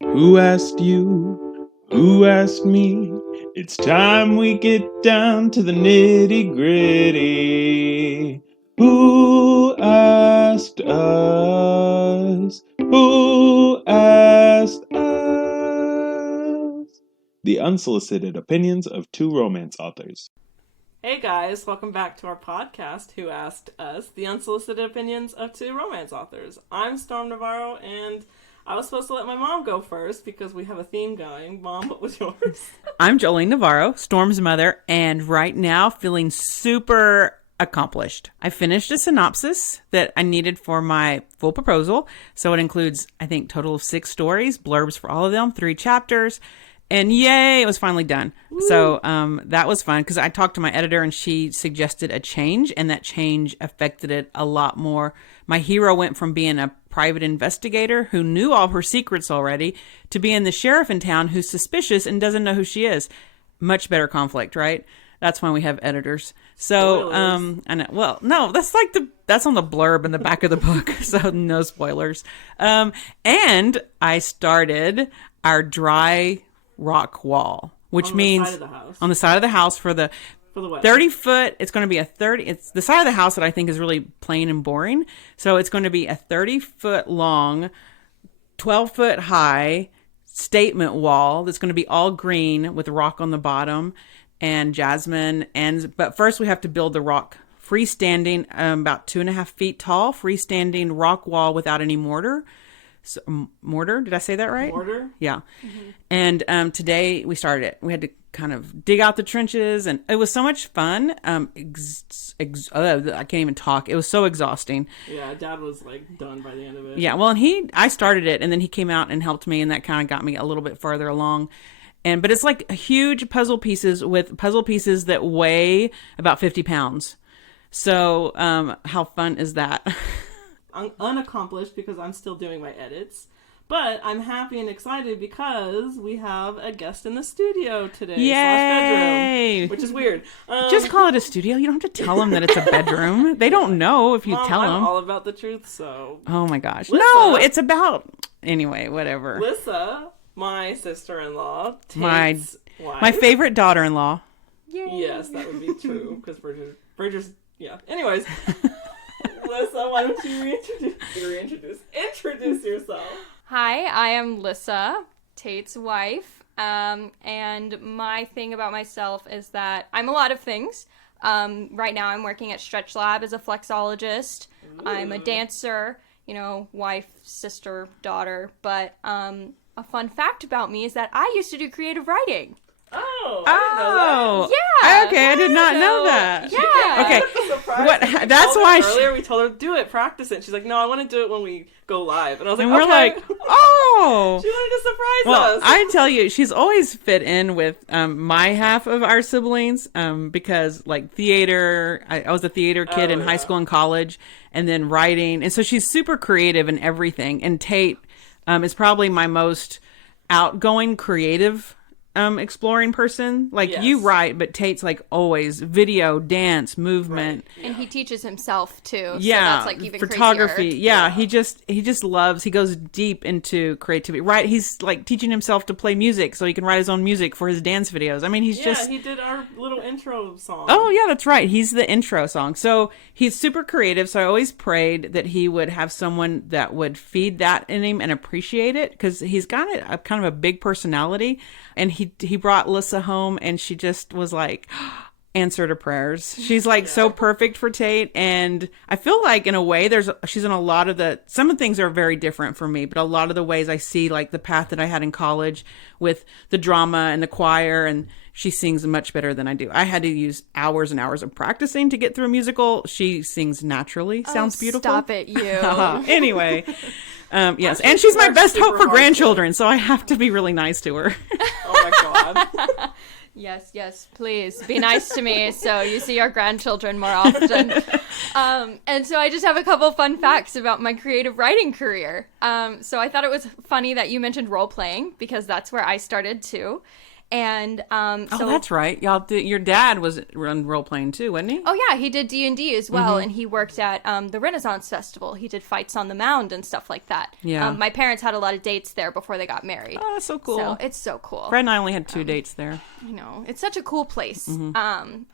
Who asked you? Who asked me? It's time we get down to the nitty gritty. Who asked us? Who asked us? The unsolicited opinions of two romance authors. Hey guys, welcome back to our podcast, Who Asked Us, the unsolicited opinions of two romance authors. I'm Storm Navarro, and I was supposed to let my mom go first because we have a theme going. Mom, what was yours? I'm Jolene Navarro, Storm's mother, and right now feeling super accomplished. I finished a synopsis that I needed for my full proposal, so it includes, I think, total of 6 stories, blurbs for all of them, 3 chapters. And yay, it was finally done. Woo. So that was fun because I talked to my editor and she suggested a change, and that change affected it a lot more. My hero went from being a private investigator who knew all her secrets already to being the sheriff in town who's suspicious and doesn't know who she is. Much better conflict, right? That's why we have editors. So, I know. Well, no, that's on the blurb in the back of the book. So no spoilers. And I started our dry rock wall, which means on the side of the house for the 30 foot. It's going to be it's the side of the house that I think is really plain and boring. So it's going to be a 30-foot long, 12-foot high statement wall that's going to be all green with rock on the bottom and jasmine. But first we have to build the rock freestanding, about 2.5 feet tall, freestanding rock wall without any mortar. So, mortar? Did I say that right? Mortar? Yeah. Mm-hmm. And today we started it. We had to kind of dig out the trenches, and it was so much fun. I can't even talk. It was so exhausting. Yeah, Dad was done by the end of it. Yeah, well, and I started it, and then he came out and helped me, and that kind of got me a little bit farther along. But it's like huge puzzle pieces that weigh about 50 pounds. So how fun is that? I'm unaccomplished because I'm still doing my edits, but I'm happy and excited because we have a guest in the studio today. Yay! /bedroom, which is weird. Just call it a studio. You don't have to tell them that it's a bedroom. They don't know if you tell them. I'm all about the truth, so. Oh my gosh. Lyssa, no, it's about, anyway, whatever. Lyssa, my sister-in-law, my wife. favorite daughter-in-law. Yay. Yes, that would be true, because Bridger's, yeah. Anyways. Lyssa, why don't you introduce yourself? Hi, I am Lyssa, Tate's wife, and my thing about myself is that I'm a lot of things. Right now I'm working at Stretch Lab as a flexologist. Ooh. I'm a dancer, wife, sister, daughter, but a fun fact about me is that I used to do creative writing. Oh, I didn't know that. Yeah. Okay, I did not know that. Yeah. Okay. That's why earlier we told her, do it, practice it. She's like, no, I want to do it when we go live. And I was like, and we're like, oh. She wanted to surprise us. I tell you, she's always fit in with my half of our siblings because theater, I was a theater kid in high school and college, and then writing. And so she's super creative in everything. And Tate is probably my most outgoing creative exploring person. Yes. You write, but Tate's always video, dance, movement. Right. Yeah. And he teaches himself too. Yeah. So that's even photography. crazier. Yeah. He just loves, he goes deep into creativity. Right. He's teaching himself to play music so he can write his own music for his dance videos. I mean, he did our little intro song. Oh yeah, that's right. He's the intro song. So he's super creative. So I always prayed that he would have someone that would feed that in him and appreciate it, because he's got a kind of a big personality. And he brought Lyssa home, and she just was answer to prayers. She's so perfect for Tate. And I feel in a way she's in a lot of some of the things are very different for me, but a lot of the ways I see the path that I had in college with the drama and the choir, and she sings much better than I do. I had to use hours and hours of practicing to get through a musical. She sings naturally. Sounds beautiful. Stop it, you. Anyway. Yes, and she's my best hope for grandchildren, so I have to be really nice to her. Oh my God. Yes, please be nice to me so you see your grandchildren more often. And so I just have a couple fun facts about my creative writing career. So I thought it was funny that you mentioned role playing, because that's where I started too. And Oh, that's right. Y'all did, your dad was run role playing too, wasn't he? Oh yeah, he did D&D as well, and he worked at the Renaissance Festival. He did Fights on the Mound and stuff like that. Yeah. My parents had a lot of dates there before they got married. Oh, that's so cool. So it's so cool. Fred and I only had 2 dates there. I know. It's such a cool place.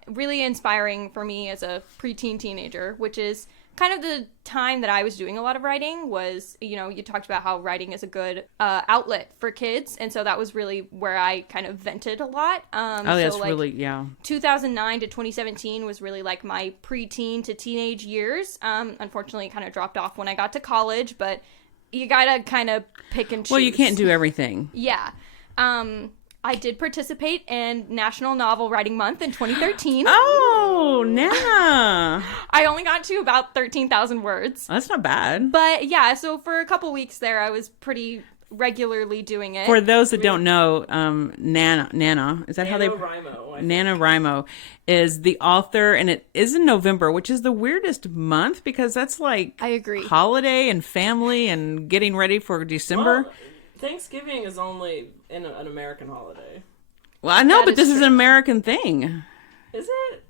Really inspiring for me as a preteen teenager, which is kind of the time that I was doing a lot of writing. Was, you know, you talked about how writing is a good outlet for kids, and so that was really where I kind of vented a lot. That's so, like, really, yeah. 2009 to 2017 was really like my preteen to teenage years. Unfortunately, it kind of dropped off when I got to college, but you gotta kind of pick and choose. Well, you can't do everything. Yeah. I did participate in National Novel Writing Month in 2013. Oh, Nana. I only got to about 13,000 words. That's not bad. But yeah, so for a couple weeks there, I was pretty regularly doing it. For those that don't know, Nana, is that how they... NaNoWriMo, NaNoWriMo is the author, and it is in November, which is the weirdest month because that's like... I agree. Holiday and family and getting ready for December. Well, Thanksgiving is only an American holiday. Well, I know, That but is this is true. an American thing. Is it?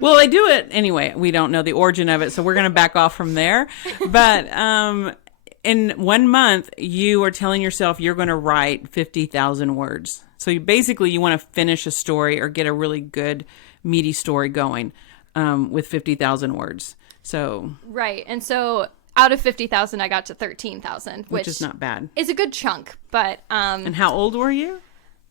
Well, they do it anyway. We don't know the origin of it, so we're going to back off from there. But in 1 month, you are telling yourself you're going to write 50,000 words. So you want to finish a story or get a really good, meaty story going with 50,000 words. So Right. And so out of 50,000, I got to 13,000, which is not bad. Is a good chunk. But And how old were you?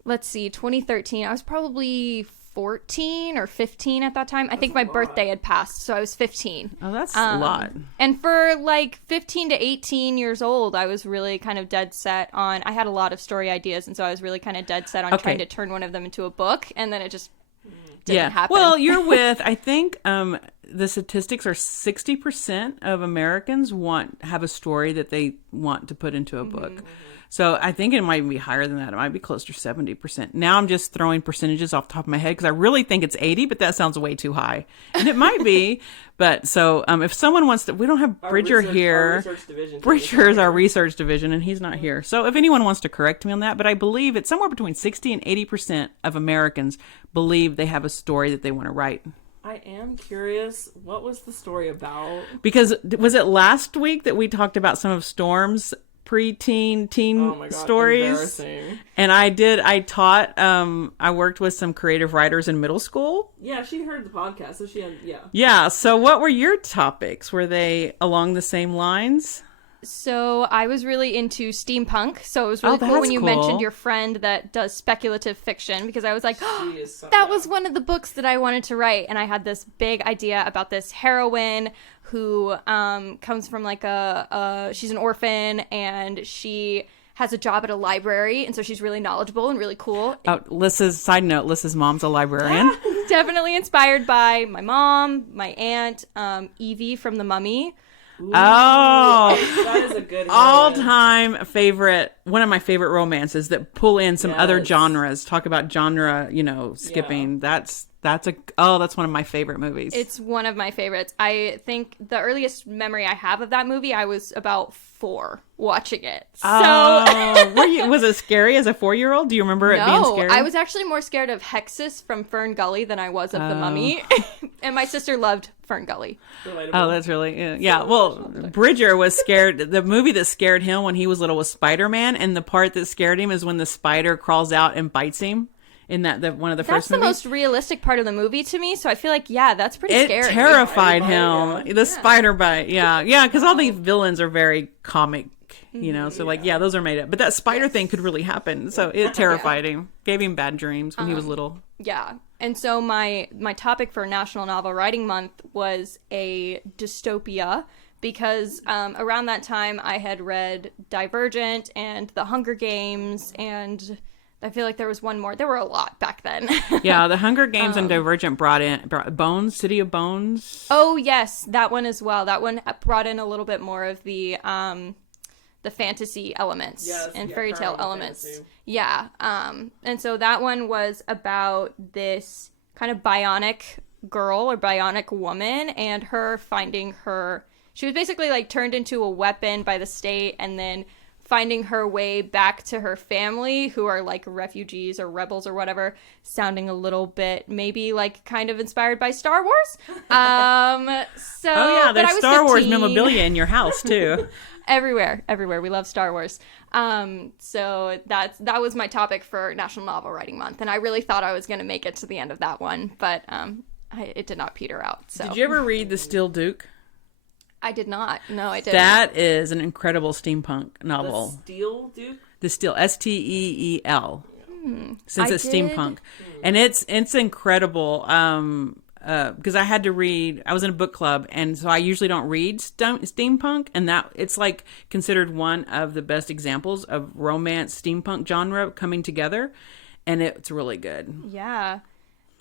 let's see, 2013, I was probably 14 or 15 at that time. I think my birthday had passed, so I was 15. Oh, that's a lot. And for like 15 to 18 years old, I was really kind of dead set on, I had a lot of story ideas, and so I was really kind of dead set on trying to turn one of them into a book, and then it just didn't happen. Well, you're with, I think the statistics are 60% of Americans have a story that they want to put into a book. So I think it might even be higher than that. It might be closer to 70%. Now I'm just throwing percentages off the top of my head because I really think it's 80, but that sounds way too high. And it might be. But so if someone wants to, we don't have Bridger here. Bridger is our research division, and he's not here. So if anyone wants to correct me on that, but I believe it's somewhere between 60 and 80% of Americans believe they have a story that they want to write. I am curious, what was the story about? Because was it last week that we talked about some of Storm's preteen stories? Embarrassing. And I taught I worked with some creative writers in middle school. Yeah, she heard the podcast, so Yeah, so what were your topics? Were they along the same lines? So I was really into steampunk, so it was really cool when you mentioned your friend that does speculative fiction, because I was like, that was one of the books that I wanted to write, and I had this big idea about this heroine who comes from like she's an orphan, and she has a job at a library, and so she's really knowledgeable and really cool. Side note, Lyssa's mom's a librarian. Definitely inspired by my mom, my aunt, Evie from The Mummy. Ooh. Oh, that is a good all-time favorite, one of my favorite romances that pull in some other genres, talk about genre, skipping. Yeah. That's one of my favorite movies. It's one of my favorites. I think the earliest memory I have of that movie, I was about 4 watching it. So was it scary as a 4-year-old? Do you remember it being scary? I was actually more scared of Hexus from Fern Gully than I was of The Mummy. And my sister loved Fern Gully. Relatable. Oh, that's really, yeah. Well, Bridger was scared. The movie that scared him when he was little was Spider-Man, and the part that scared him is when the spider crawls out and bites him. In one of the first movies. That's the most realistic part of the movie to me, so I feel like, that's pretty scary. It terrified him. The spider bite, yeah, because all these villains are very comic, so those are made up. But that spider thing could really happen, so it terrified him. Gave him bad dreams when he was little. Yeah, and so my topic for National Novel Writing Month was a dystopia, because around that time I had read Divergent and The Hunger Games, and I feel like there was one more. There were a lot back then. Yeah, The Hunger Games and Divergent brought Bones, City of Bones. Oh, yes, that one as well. That one brought in a little bit more of the fantasy elements and fairy tale elements. Fantasy. Yeah. And so that one was about this kind of bionic girl or bionic woman, and her finding she was basically like turned into a weapon by the state, and then finding her way back to her family, who are like refugees or rebels or whatever, sounding a little bit maybe like kind of inspired by Star Wars. So Oh yeah, but there's I was Star Wars 15. memorabilia in your house too. Everywhere. We love Star Wars. So that was my topic for National Novel Writing Month, and I really thought I was going to make it to the end of that one, but it did not peter out. So Did you ever read The Steel Duke? I did not. No, I didn't. That is an incredible steampunk The novel. Steel Duke? The Steel, Steel, since I it's did. steampunk, and it's incredible. Because I had to read, I was in a book club, and so I usually don't read steampunk, and that it's like considered one of the best examples of romance steampunk genre coming together, and it's really good. Yeah.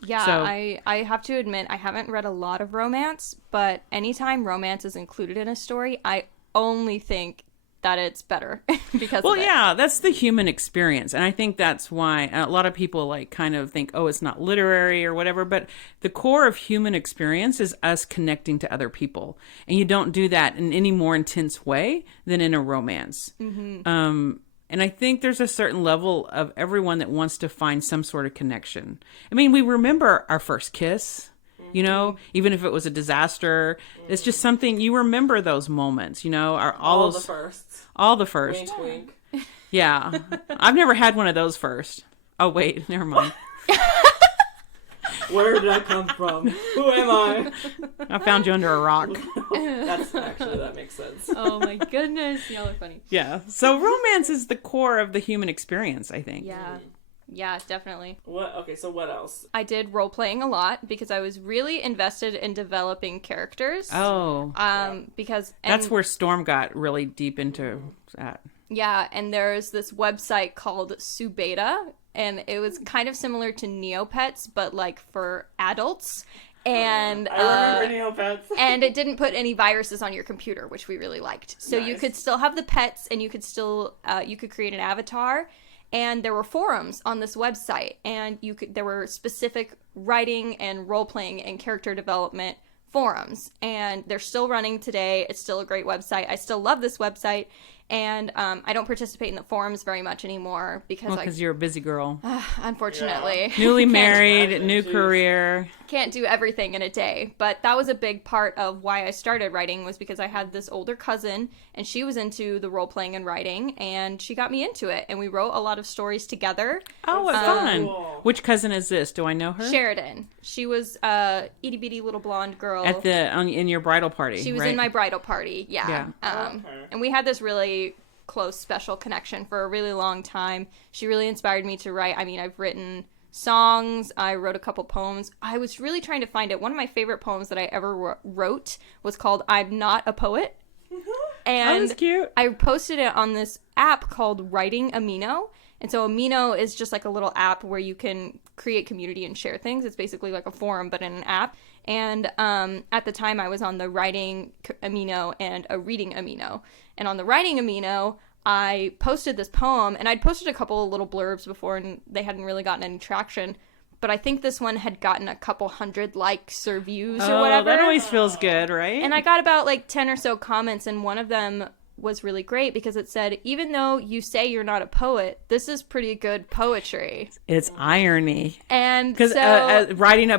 Yeah, So- I have to admit, I haven't read a lot of romance, but anytime romance is included in a story, I only think that it's better because Well, of it. yeah, that's the human experience, and I think that's why a lot of people like kind of think, oh, it's not literary or whatever. But the core of human experience is us connecting to other people, and you don't do that in any more intense way than in a romance. And I think there's a certain level of everyone that wants to find some sort of connection. I mean, we remember our first kiss. You know, even if it was a disaster, it's just something you remember those moments. You know, All those the firsts. all the first. Wink, wink. Yeah. I've never had one of those first. Oh, wait. Never mind. Where did I come from? Who am I? I found you under a rock. That makes sense. Oh my goodness, y'all are funny. Yeah. So romance is the core of the human experience, I think. Yeah. Yeah, definitely. Okay, so what else? I did role playing a lot because I was really invested in developing characters. Oh. Because That's where Storm got really deep into that. yeah, and there's this website called Subeta, and it was kind of similar to Neopets, but like for adults. And I remember Neopets. and it didn't put any viruses on your computer, which we really liked. So you Nice. could still have the pets, and you could still you could create an avatar. And there were forums on this website, and there were specific writing and role playing and character development forums, and they're still running today. It's still a great website. I still love this website, and I don't participate in the forums very much anymore because You're a busy girl. unfortunately Newly married, imagine, new jeez. career. can't do everything in a day. But that was a big part of why I started writing, was because I had this older cousin, and she was into the role playing and writing, and she got me into it, and we wrote a lot of stories together. Oh, what That's so fun. cool. Which cousin is this? Do I know her? Sheridan, she was a itty bitty little blonde girl. At in your bridal party. She was right? in my bridal party, yeah. Okay. And we had this really close, special connection for a really long time. She really inspired me to write. I mean, I've written songs. I wrote a couple poems. I was really trying to find it. One of my favorite poems that I ever wrote was called "I'm Not a Poet." And Oh, that's cute. I posted it on this app called Writing Amino. And so Amino is just like a little app where you can create community and share things. It's basically like a forum, but in an app. And at the time, I was on the Writing Amino and a Reading Amino. And on the Writing Amino, I posted this poem, and I'd posted a couple of little blurbs before, and they hadn't really gotten any traction. But I think this one had gotten a couple hundred likes or views or whatever. That always feels good, right? And I got about like 10 or so comments, and one of them was really great because it said, even though you say you're not a poet, this is pretty good poetry. It's irony. And Because so, writing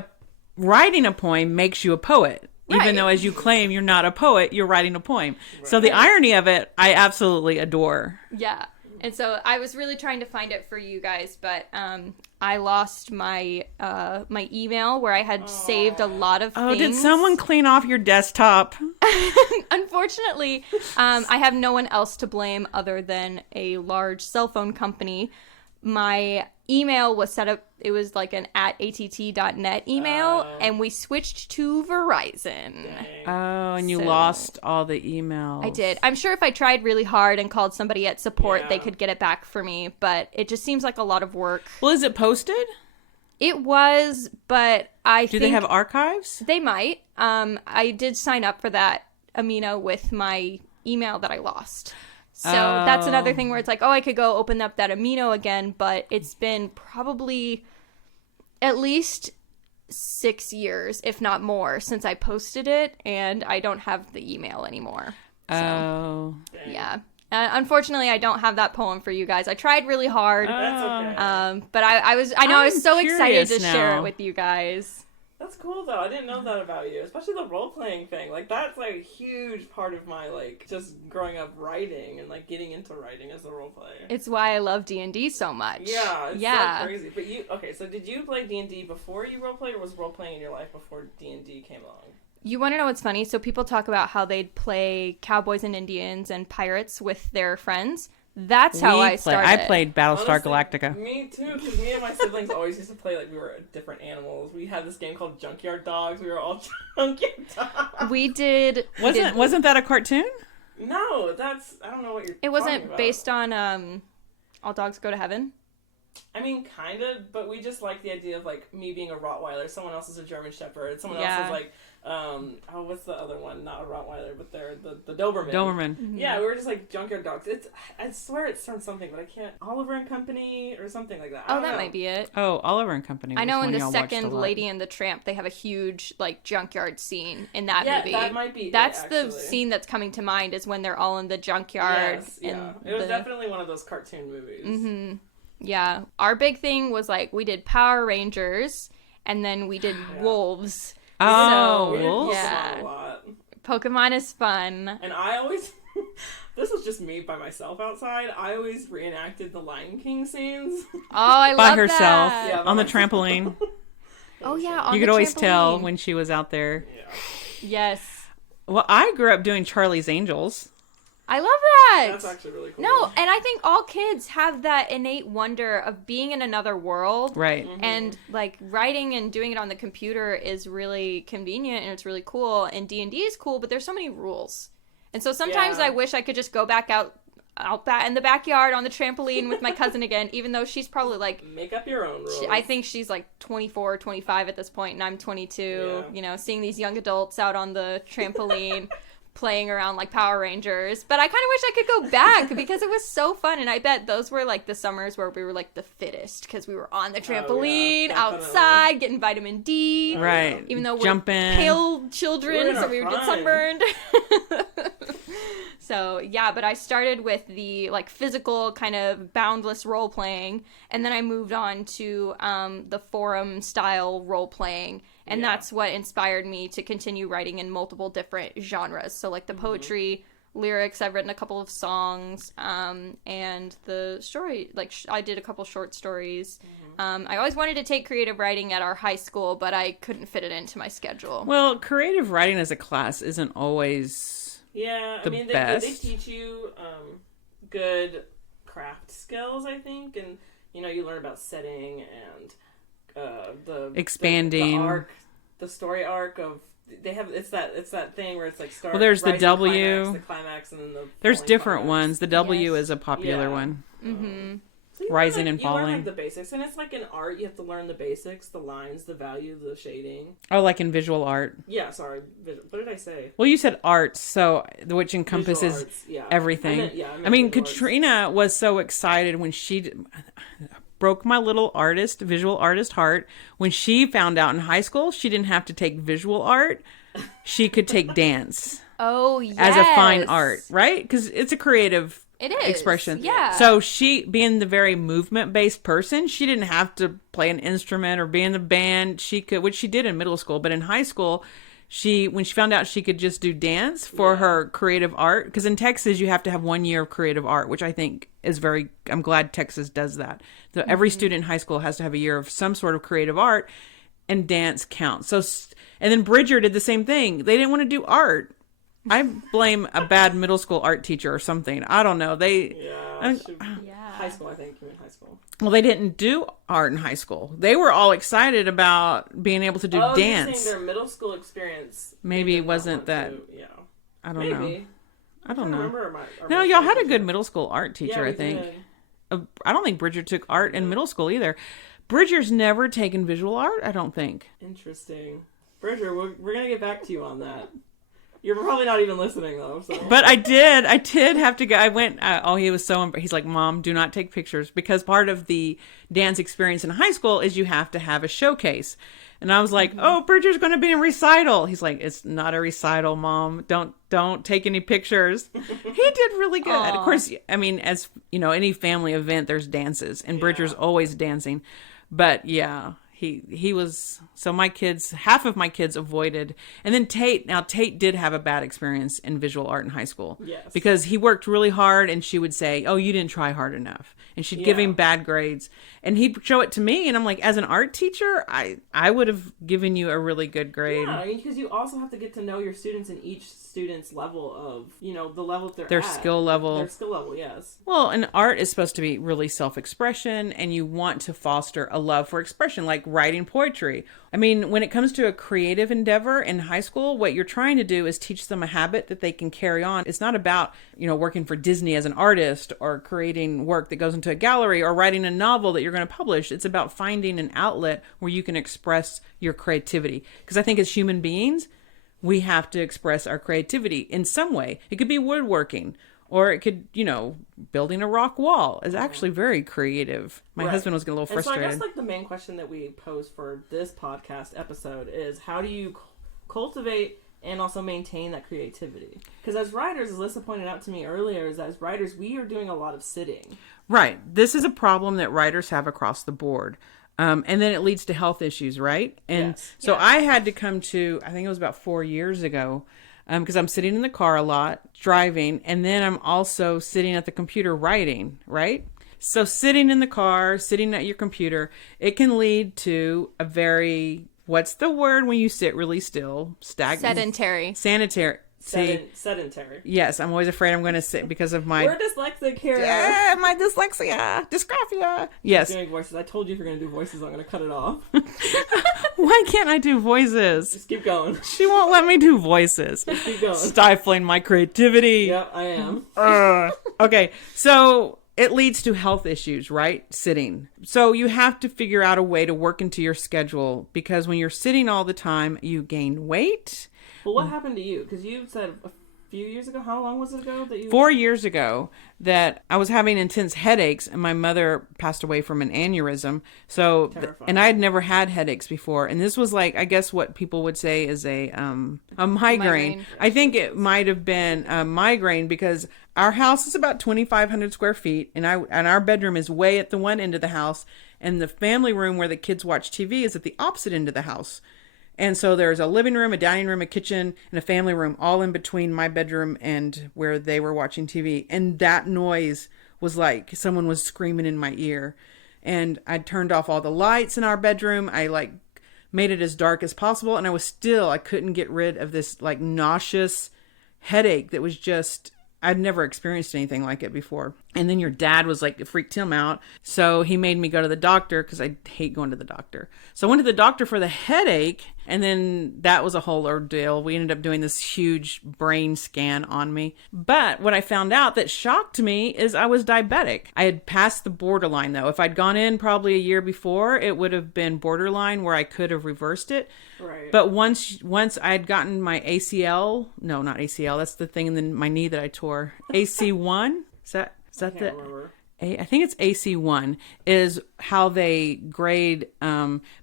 a poem makes you a poet. Right. Even though, as you claim, you're not a poet, you're writing a poem. So the irony of it, I absolutely adore. yeah. And so I was really trying to find it for you guys, but I lost my my email where I had saved a lot of Oh, things. did someone clean off your desktop? Unfortunately, I have no one else to blame other than a large cell phone company. My email was set up, it was like an @att.net email, and we switched to Verizon. Oh, and you So- lost all the emails. I did. I'm sure if I tried really hard and called somebody at support, Yeah. they could get it back for me, but it just seems like a lot of work. Well, is it posted? It was, but I Do think they have archives? they might. I did sign up for that Amino with my email that I lost. So that's another thing where it's like, oh, I could go open up that Amino again, but it's been probably at least 6 years, if not more, since I posted it, and I don't have the email anymore. So, Oh. yeah. Unfortunately, I don't have that poem for you guys. I tried really hard, That's okay. but I was so excited to curious share now. it with you guys. That's cool though. I didn't know that about you, especially the role playing thing. Like that's like a huge part of my like just growing up writing and like getting into writing as a role player. It's why I love D&D so much. Yeah, it's so crazy. But so did you play D&D before you role played, or was role playing in your life before D&D came along? You want to know what's funny? So people talk about how they'd play cowboys and Indians and pirates with their friends. That's how I started. I played Battlestar Honestly, Galactica. Me too, because me and my siblings always used to play like we were different animals. We had this game called Junkyard Dogs. We were all Junkyard Dogs. We did. Wasn't that a cartoon? No, I don't know what you're. It wasn't talking about. based on All Dogs Go to Heaven. I mean, kind of, but we just like the idea of like me being a Rottweiler, someone else is a German Shepherd, someone else is like, what's the other one? Not a Rottweiler, but they're the Doberman. Doberman. Mm-hmm. Yeah, we were just like junkyard dogs. I swear it's from something, but I can't. Oliver and Company or something like that. Oh, that might be it. Oh, Oliver and Company. I know was in one the y'all watched a second lot. Lady and the Tramp, they have a huge like junkyard scene in that movie. Yeah, that might be. That's it, the scene that's coming to mind is when they're all in the junkyard. Yes, yeah. It was definitely one of those cartoon movies. Mm-hmm. Yeah, our big thing was like we did Power Rangers, and then we did wolves. Oh, We did wolves. Pokemon a lot. Pokemon is fun. And I always, this was just me by myself outside. I always reenacted the Lion King scenes. Oh, I By love herself that. Yeah, on the myself. trampoline. Oh yeah, on You the could always tell trampoline. when she was out there. Yeah. Yes, Well, I grew up doing Charlie's Angels. I love that. That's actually really cool. No, and I think all kids have that innate wonder of being in another world. Right. And like writing and doing it on the computer is really convenient and it's really cool. And D&D is cool, but there's so many rules. And so sometimes Yeah. I wish I could just go back out in the backyard on the trampoline with my cousin again, even though she's probably like, Make up your own rules. I think she's like 24, 25 at this point, and I'm 22. Yeah. You know, seeing these young adults out on the trampoline. Playing around like Power Rangers, but I kind of wish I could go back because it was so fun, and I bet those were like the summers where we were like the fittest because we were on the trampoline, definitely. outside, getting vitamin D, Right. even though we're Jumping. pale We're children, in so our we would get prime. sunburned. So yeah, but I started with the like physical kind of boundless role playing, and then I moved on to the forum style role playing. And that's what inspired me to continue writing in multiple different genres. So, like the poetry, lyrics, I've written a couple of songs, and the story, like I did a couple short stories. I always wanted to take creative writing at our high school, but I couldn't fit it into my schedule. Well, creative writing as a class isn't always Yeah, the I mean, they best. teach you good craft skills, I think, and you learn about setting and the Expanding. the arc, the story arc of they have it's that thing where it's like start. Well, there's the rising W. climax, and then There's falling different climax. ones. The W Yes. is a popular Yeah. one. Mm-hmm. So you Rising learn, and You learn falling. like the basics, and it's like in art, you have to learn the basics, the lines, the value, the shading. Oh, like in visual art. Yeah, sorry, what did I say? Well, you said arts, so which Visual encompasses arts, yeah. everything. I mean, visual arts. Katrina was so excited when broke my little visual artist heart when she found out in high school she didn't have to take visual art. She could take dance Oh, yes. as a fine art, right? Because it's a creative It is. expression. Yeah. So she, being the very movement-based person, she didn't have to play an instrument or be in the band. She could, which she did in middle school, but in high school, when she found out she could just do dance for her creative art, because in Texas you have to have 1 year of creative art, which I think is I'm glad Texas does that. So every student in high school has to have a year of some sort of creative art, and dance counts. So, and then Bridger did the same thing. They didn't want to do art. I blame a bad middle school art teacher or something. I don't know. Yeah. Yeah. High school, I think. You mean high school. Well, they didn't do art in high school. They were all excited about being able to do You're dance. saying their middle school experience. Maybe they it did not wasn't want that. to- Yeah. I don't know. Maybe. I don't know. Remember No, y'all had a good middle school art teacher, we I think. did. I don't think Bridger took art in middle school either. Bridger's never taken visual art, I don't think. Interesting. Bridger, we're going to get back to you on that. You're probably not even listening though. So. But I did have to go. I went, he was so, he's like, Mom, do not take pictures, because part of the dance experience in high school is you have to have a showcase. And I was like, oh, Bridger's going to be in recital. He's like, it's not a recital, Mom. Don't take any pictures. He did really good. Aww. Of course, I mean, as you know, any family event, there's dances, and Bridger's always dancing. But yeah, he was, so my kids, half of my kids avoided. And then Tate did have a bad experience in visual art in high school. Yes. Because he worked really hard, and she would say, oh, you didn't try hard enough. And she'd give him bad grades. And he'd show it to me, and I'm like, as an art teacher, I would have given you a really good grade. Yeah, I mean, because you also have to get to know your students and each student's level of, the level they're Their at. skill level. Their skill level, yes. Well, and art is supposed to be really self-expression, and you want to foster a love for expression, like writing poetry. I mean, when it comes to a creative endeavor in high school, what you're trying to do is teach them a habit that they can carry on. It's not about, working for Disney as an artist or creating work that goes into a gallery or writing a novel that you're going to publish. It's about finding an outlet where you can express your creativity. Because I think as human beings, we have to express our creativity in some way. It could be woodworking, or it could, building a rock wall is actually very creative. My husband was getting a little frustrated. So I guess the main question that we pose for this podcast episode is, how do you cultivate and also maintain that creativity? Because as writers, as Lyssa pointed out to me earlier, is that as writers, we are doing a lot of sitting. Right. This is a problem that writers have across the board. And then it leads to health issues, right? And so I had to come to, I think it was about 4 years ago, because I'm sitting in the car a lot, driving, and then I'm also sitting at the computer writing, right? So sitting in the car, sitting at your computer, it can lead to a very, what's the word when you sit really still? Sedentary. Sedentary. Yes, I'm always afraid I'm going to sit because of my... We're dyslexic here. Yeah, my dyslexia, dysgraphia. Yes. Doing voices. I told you if you're going to do voices, I'm going to cut it off. Why can't I do voices? Just keep going. She won't let me do voices. Just keep going. Stifling my creativity. Yep, I am. Okay, so it leads to health issues, right? Sitting. So you have to figure out a way to work into your schedule, because when you're sitting all the time, you gain weight. Well, what happened to you? Because you said a few years ago, how long was it ago that you... 4 years ago, that I was having intense headaches, and my mother passed away from an aneurysm. So, and I had never had headaches before. And this was like, I guess what people would say is a migraine. I think it might have been a migraine, because our house is about 2,500 square feet, and our bedroom is way at the one end of the house, and the family room where the kids watch TV is at the opposite end of the house. And so there's a living room, a dining room, a kitchen, and a family room all in between my bedroom and where they were watching TV. And that noise was like someone was screaming in my ear. And I turned off all the lights in our bedroom. I made it as dark as possible. And I couldn't get rid of this nauseous headache that was just, I'd never experienced anything like it before. And then your dad was it freaked him out. So he made me go to the doctor, because I hate going to the doctor. So I went to the doctor for the headache, and then that was a whole ordeal. We ended up doing this huge brain scan on me. But what I found out that shocked me is I was diabetic. I had passed the borderline, though. If I'd gone in probably a year before, it would have been borderline where I could have reversed it. Right. But once I'd gotten my ACL, no, not ACL, that's the thing in my knee that I tore. AC1? Is that the... remember. I think it's AC1 is how they grade.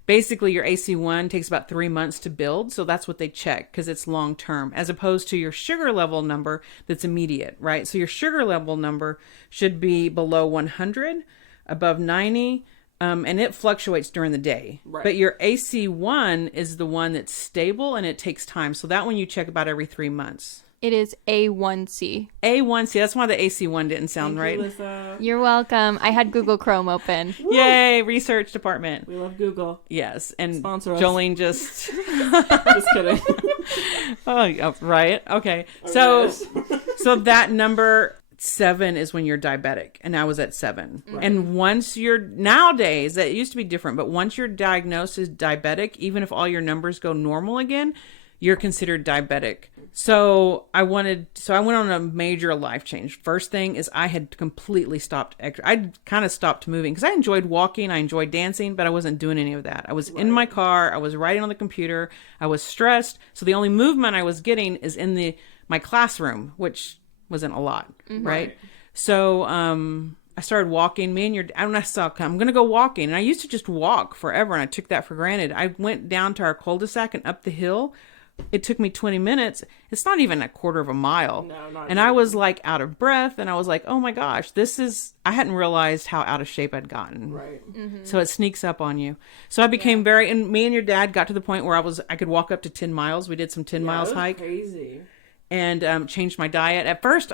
Basically, your AC1 takes about 3 months to build. So that's what they check, because it's long term, as opposed to your sugar level number that's immediate, right? So your sugar level number should be below 100, above 90, and it fluctuates during the day. Right. But your AC1 is the one that's stable, and it takes time. So that one you check about every 3 months. It is A1C. A1C. That's why the AC1 didn't sound right. Thank you, Lyssa. You're welcome. I had Google Chrome open. Yay, research department. We love Google. Yes, and Sponsor us. Jolene just... Just kidding. Oh, yeah, right. Okay. Yes. So that number 7 is when you're diabetic, and I was at 7. Right. And once nowadays, that used to be different, but once you're diagnosed as diabetic, even if all your numbers go normal again, you're considered diabetic. So I went on a major life change. First thing is I had completely stopped. I kind of stopped moving because I enjoyed walking. I enjoyed dancing, but I wasn't doing any of that. I was in my car. I was writing on the computer. I was stressed. So the only movement I was getting is in my classroom, which wasn't a lot. Right. So, I started walking. And I saw, I'm going to go walking. And I used to just walk forever. And I took that for granted. I went down to our cul-de-sac and up the hill. It took me 20 minutes. It's not even a quarter of a mile. No, not and even. I was like out of breath. And I was like, oh my gosh, I hadn't realized how out of shape I'd gotten. Right. So it sneaks up on you. So I became and me and your dad got to the point where I could walk up to 10 miles. We did some 10 miles it was hike. Crazy. And changed my diet. At first,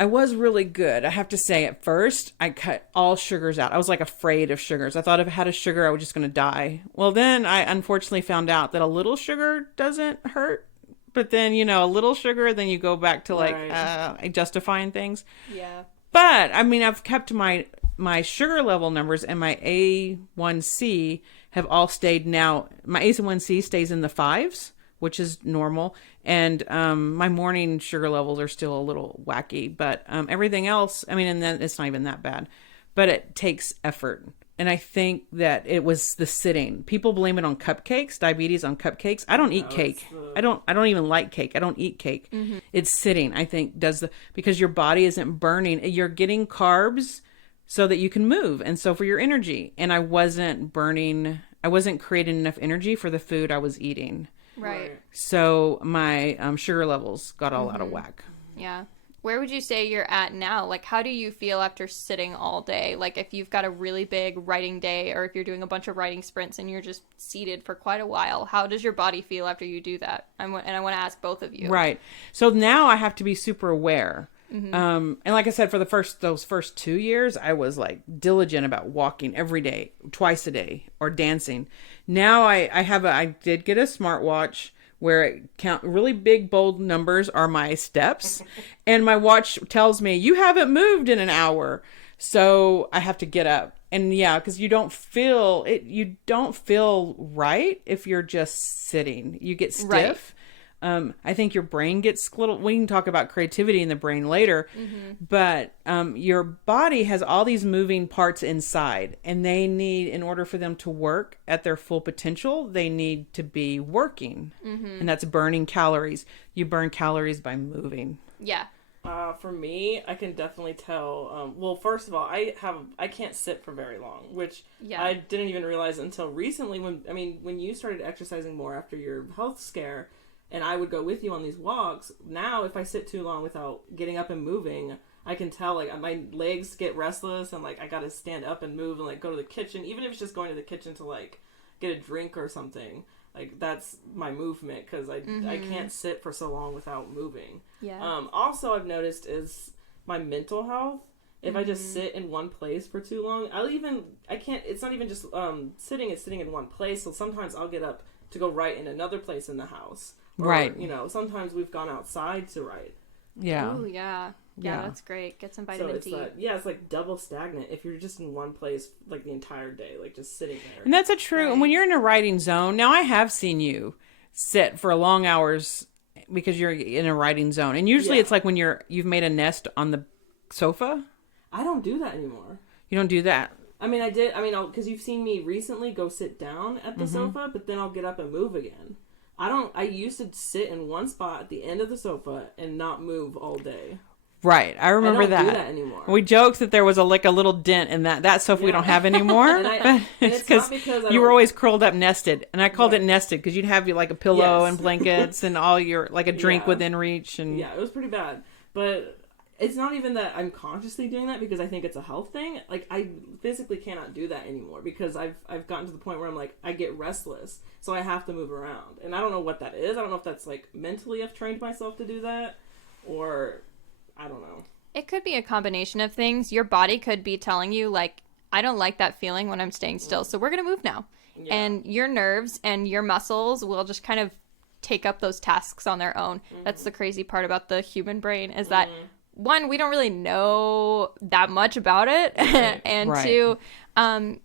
I was really good. I have to say, at first, I cut all sugars out. I was like afraid of sugars. I thought if I had a sugar, I was just going to die. Well, then I unfortunately found out that a little sugar doesn't hurt. But then, a little sugar, then you go back to justifying things. Yeah. But, I mean, I've kept my sugar level numbers and my A1C have all stayed now. My A1C stays in the 5s, which is normal. And my morning sugar levels are still a little wacky, but everything else, I mean, and then it's not even that bad, but it takes effort. And I think that it was the sitting. People blame it on cupcakes, diabetes on cupcakes. I don't eat cake. I don't even like cake. I don't eat cake. Mm-hmm. It's sitting, I think, because your body isn't burning. You're getting carbs so that you can move. And so for your energy. And I wasn't creating enough energy for the food I was eating. Right. So my sugar levels got all out of whack. Yeah. Where would you say you're at now? Like, how do you feel after sitting all day? Like, if you've got a really big writing day, or if you're doing a bunch of writing sprints and you're just seated for quite a while, how does your body feel after you do that? And I want to ask both of you. Right. So now I have to be super aware. Mm-hmm. And like I said, for those first 2 years, I was like diligent about walking every day, twice a day, or dancing. Now I did get a smartwatch where it really big, bold numbers are my steps. And my watch tells me you haven't moved in an hour. So I have to get up. And yeah, because you don't feel right if you're just sitting. You get stiff. Right. I think your brain gets we can talk about creativity in the brain later, but your body has all these moving parts inside, and they need, in order for them to work at their full potential, they need to be working. And that's burning calories. You burn calories by moving. Yeah. For me, I can definitely tell. Well, first of all, I can't sit for very long, which I didn't even realize until recently. When you started exercising more after your health scare, and I would go with you on these walks. Now, if I sit too long without getting up and moving, I can tell, like, my legs get restless, and, like, I gotta stand up and move and, like, go to the kitchen. Even if it's just going to the kitchen to, like, get a drink or something. Like, that's my movement, because I can't sit for so long without moving. Yeah. Also, I've noticed is my mental health. If I just sit in one place for too long, it's not even just sitting, it's sitting in one place. So sometimes I'll get up to go write in another place in the house. Or, right. Sometimes we've gone outside to write. Yeah. Oh, yeah. Yeah, that's great. Get some vitamin D. It's like double stagnant if you're just in one place like the entire day, like just sitting there. And that's and when you're in a writing zone, now I have seen you sit for long hours because you're in a writing zone. And usually it's like when you've made a nest on the sofa. I don't do that anymore. You don't do that? I did. Because you've seen me recently go sit down at the sofa, but then I'll get up and move again. I used to sit in one spot at the end of the sofa and not move all day. Right. I remember that. I don't do that anymore. We joked that there was a little dent in that sofa we don't have anymore. and it's because you were always curled up nested. And I called it nested because you'd have like a pillow and blankets and all your, like a drink within reach. And yeah, it was pretty bad. But it's not even that I'm consciously doing that because I think it's a health thing. Like, I physically cannot do that anymore because I've gotten to the point where I'm like, I get restless. So I have to move around. And I don't know what that is. I don't know if that's like mentally I've trained myself to do that or I don't know. It could be a combination of things. Your body could be telling you, like, I don't like that feeling when I'm staying still. So we're going to move now. Yeah. And your nerves and your muscles will just kind of take up those tasks on their own. That's the crazy part about the human brain is that one, we don't really know that much about it. And Right. two,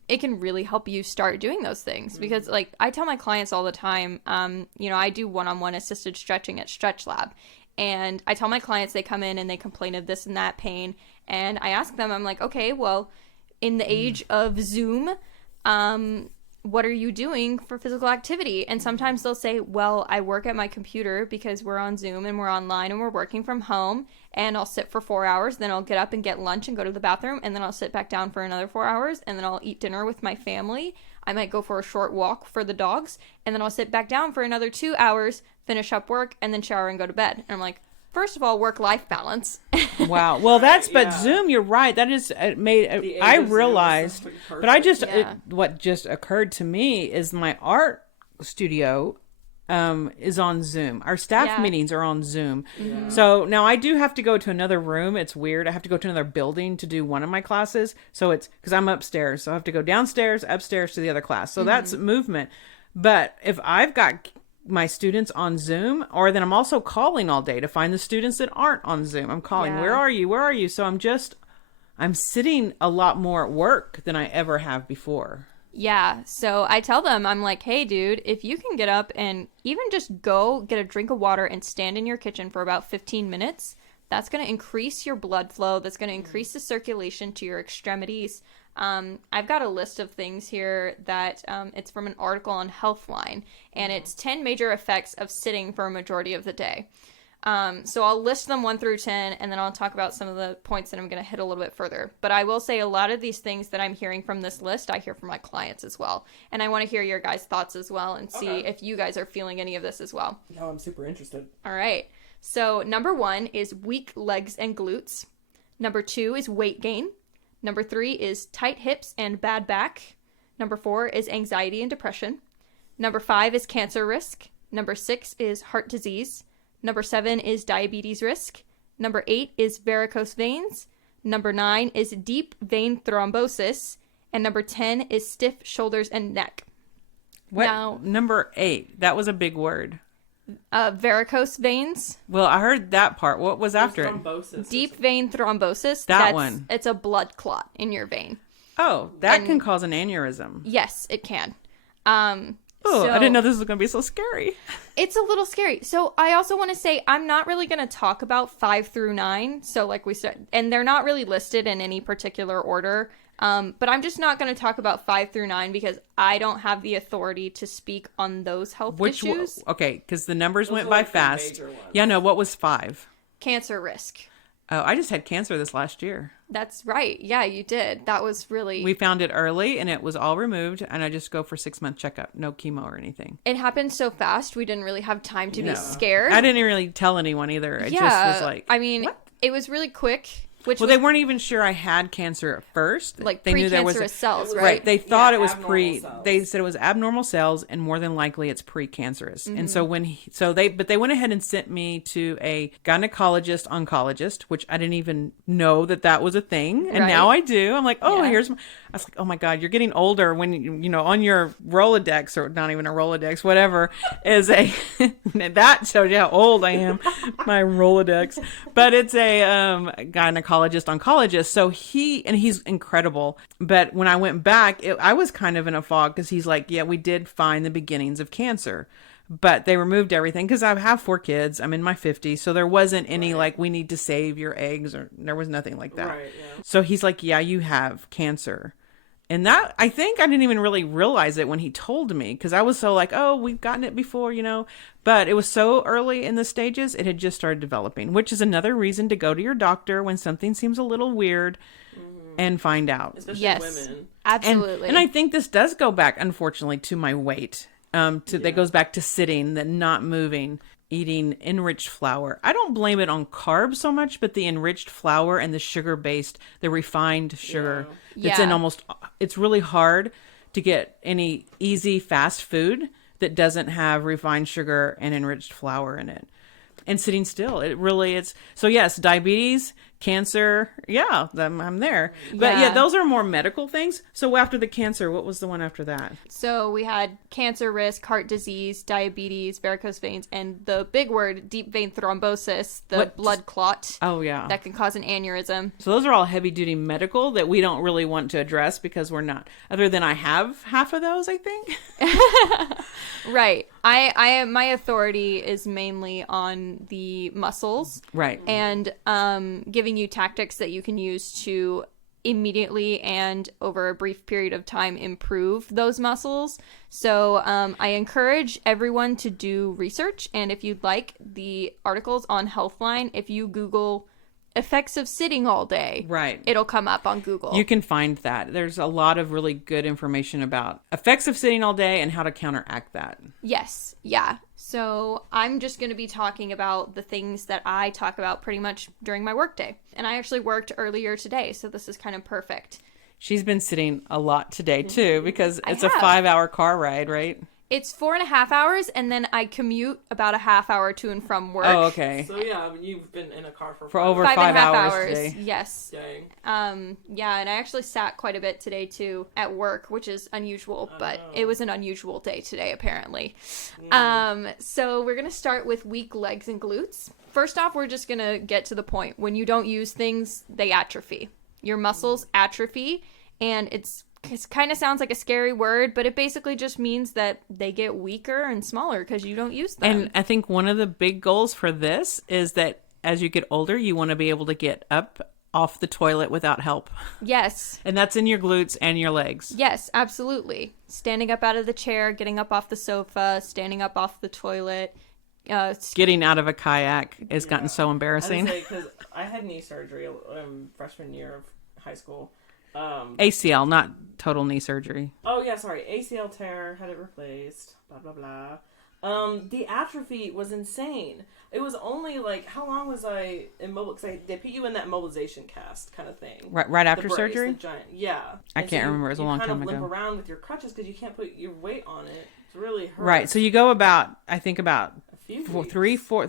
it can really help you start doing those things because like I tell my clients all the time, I do one-on-one assisted stretching at Stretch Lab. And I tell my clients, they come in and they complain of this and that pain. And I ask them, I'm like, okay, well, in the age of Zoom, what are you doing for physical activity? And sometimes they'll say, well, I work at my computer because we're on Zoom and we're online and we're working from home, and I'll sit for 4 hours, then I'll get up and get lunch and go to the bathroom, and then I'll sit back down for another 4 hours, and then I'll eat dinner with my family. I might go for a short walk for the dogs, and then I'll sit back down for another 2 hours, finish up work, and then shower and go to bed. And I'm like, first of all, work-life balance. Wow. Well, Zoom, you're right. That is I realized, but I just, what just occurred to me is my art studio is on Zoom. Our staff meetings are on Zoom. Yeah. So now I do have to go to another room. It's weird. I have to go to another building to do one of my classes. So it's because I'm upstairs. So I have to go downstairs, upstairs to the other class. So that's movement. But if I've got my students on Zoom, or then I'm also calling all day to find the students that aren't on Zoom. I'm calling, where are you? So I'm sitting a lot more at work than I ever have before. Yeah. So I tell them, I'm like, hey, dude, if you can get up and even just go get a drink of water and stand in your kitchen for about 15 minutes, that's going to increase your blood flow. That's going to increase the circulation to your extremities. I've got a list of things here that it's from an article on Healthline, and it's 10 major effects of sitting for a majority of the day. So I'll list them 1 through 10, and then I'll talk about some of the points that I'm going to hit a little bit further. But I will say a lot of these things that I'm hearing from this list, I hear from my clients as well. And I want to hear your guys' thoughts as well and see if you guys are feeling any of this as well. No, I'm super interested. All right. So number 1 is weak legs and glutes. Number 2 is weight gain. Number 3 is tight hips and bad back. Number 4 is anxiety and depression. Number 5 is cancer risk. Number 6 is heart disease. Number 7 is diabetes risk. Number 8 is varicose veins. Number 9 is deep vein thrombosis. And number 10 is stiff shoulders and neck. What? Now, Number 8, that was a big word. Varicose veins. Well, I heard that part. What was after it? Thrombosis. Deep vein thrombosis. That one. It's a blood clot in your vein. Oh, that can cause an aneurysm. Yes, it can. Oh, I didn't know this was going to be so scary. It's a little scary. So I also want to say I'm not really going to talk about 5 through 9. So like we said, and they're not really listed in any particular order. But I'm just not going to talk about 5 through 9 because I don't have the authority to speak on those health issues. Okay, because the numbers went by fast. Yeah, no, what was 5? Cancer risk. Oh, I just had cancer this last year. That's right. Yeah, you did. That was really... We found it early and it was all removed, and I just go for 6-month checkup. No chemo or anything. It happened so fast, we didn't really have time to be scared. I didn't really tell anyone either. It just was like... I mean, what? It was really quick. They weren't even sure I had cancer at first. Like they knew there was cells, right? Right. They thought it was cells. They said it was abnormal cells, and more than likely it's precancerous. And so they went ahead and sent me to a gynecologist oncologist, which I didn't even know that was a thing, and now I do. I'm like, I was like, oh my God, you're getting older when you know on your Rolodex, or not even a Rolodex, whatever is a that shows you how old I am. My Rolodex, but it's a gynecologist oncologist. So he's incredible. But when I went back, I was kind of in a fog because he's like, yeah, we did find the beginnings of cancer, but they removed everything because I have 4 kids. I'm in my 50s. So there wasn't any like, we need to save your eggs, or there was nothing like that. Right, yeah. So he's like, yeah, you have cancer. And that, I think I didn't even really realize it when he told me, because I was so like, oh, we've gotten it before, but it was so early in the stages, it had just started developing, which is another reason to go to your doctor when something seems a little weird and find out. Especially women. Absolutely. And I think this does go back, unfortunately, to my weight. That goes back to sitting, that not moving, eating enriched flour. I don't blame it on carbs so much, but the enriched flour and the sugar-based, the refined sugar that's in it's really hard to get any easy fast food that doesn't have refined sugar and enriched flour in it. And sitting still, so yes, diabetes, cancer. Yeah, I'm there. But Yeah. those are more medical things. So after the cancer, what was the one after that? So we had cancer risk, heart disease, diabetes, varicose veins, and the big word, deep vein thrombosis, the blood clot Oh, yeah. that can cause an aneurysm. So those are all heavy duty medical that we don't really want to address because we're not, other than I have half of those, I think. Right. My authority is mainly on the muscles. Right. And giving you tactics that you can use to immediately and over a brief period of time improve those muscles. So I encourage everyone to do research, and if you'd like, the articles on Healthline, if you Google effects of sitting all day, Right. it'll come up on Google. You can find that. There's a lot of really good information about effects of sitting all day and how to counteract that. Yes. Yeah. So I'm just going to be talking about the things that I talk about pretty much during my workday. And I actually worked earlier today, so this is kind of perfect. She's been sitting a lot today too because it's a have. 5-hour car ride, right? It's 4.5 hours, and then I commute about a half hour to and from work. Oh, okay. So yeah, you've been in a car for over 5.5 5 hours today. Yes. Dang. Yeah, and I actually sat quite a bit today too at work, which is unusual, but it was an unusual day today apparently. So we're gonna start with weak legs and glutes. First off, we're just gonna get to the point. When you don't use things, they atrophy. Your muscles atrophy, and it kind of sounds like a scary word, but it basically just means that they get weaker and smaller because you don't use them. And I think one of the big goals for this is that as you get older, you want to be able to get up off the toilet without help. Yes. And that's in your glutes and your legs. Yes, absolutely. Standing up out of the chair, getting up off the sofa, standing up off the toilet. Getting out of a kayak has gotten so I embarrassing. because I had knee surgery freshman year of high school. ACL, not total knee surgery. Oh yeah, sorry, ACL tear, had it replaced. Blah blah blah. The atrophy was insane. It was only like, how long was I immobile? Because they put you in that mobilization cast kind of thing. Right after The brace, surgery? the giant, yeah. I And can't remember. It was a long time You kind of ago. limp around with your crutches because you can't put your weight on it. It's really hurt. Right. So you go about, I think about A few weeks.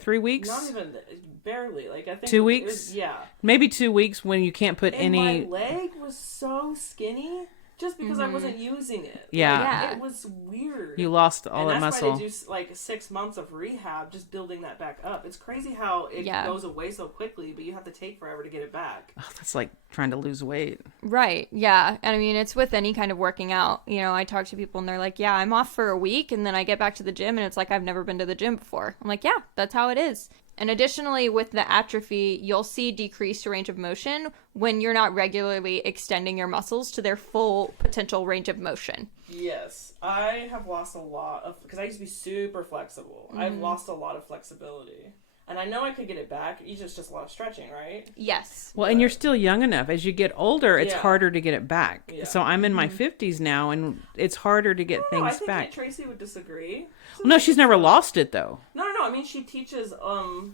3 weeks? Not even barely. Like I think 2 it weeks? was, yeah. Maybe 2 weeks when you can't put And any. my leg was so skinny just because I wasn't using it. Yeah. Yeah. It was weird. You lost all that and that's muscle. why they do like 6 months of rehab just building that back up. It's crazy how it goes away so quickly, but you have to take forever to get it back. Oh, that's like trying to lose weight. Right. Yeah. And I mean, it's with any kind of working out. You know, I talk to people and they're like, yeah, I'm off for a week. And then I get back to the gym and it's like, I've never been to the gym before. I'm like, yeah, that's how it is. And additionally, with the atrophy, you'll see decreased range of motion when you're not regularly extending your muscles to their full potential range of motion. Yes. I have lost a lot of, because I used to be super flexible. I've lost a lot of flexibility. And I know I could get it back. It's just a lot of stretching, right? Yes. Well, and you're still young enough. As you get older, it's Yeah. harder to get it back. Yeah. So I'm in my 50s now, and it's harder to get I things think back. Aunt Tracy would disagree. Well, no, she's never lost it, though. No. I mean, she teaches yoga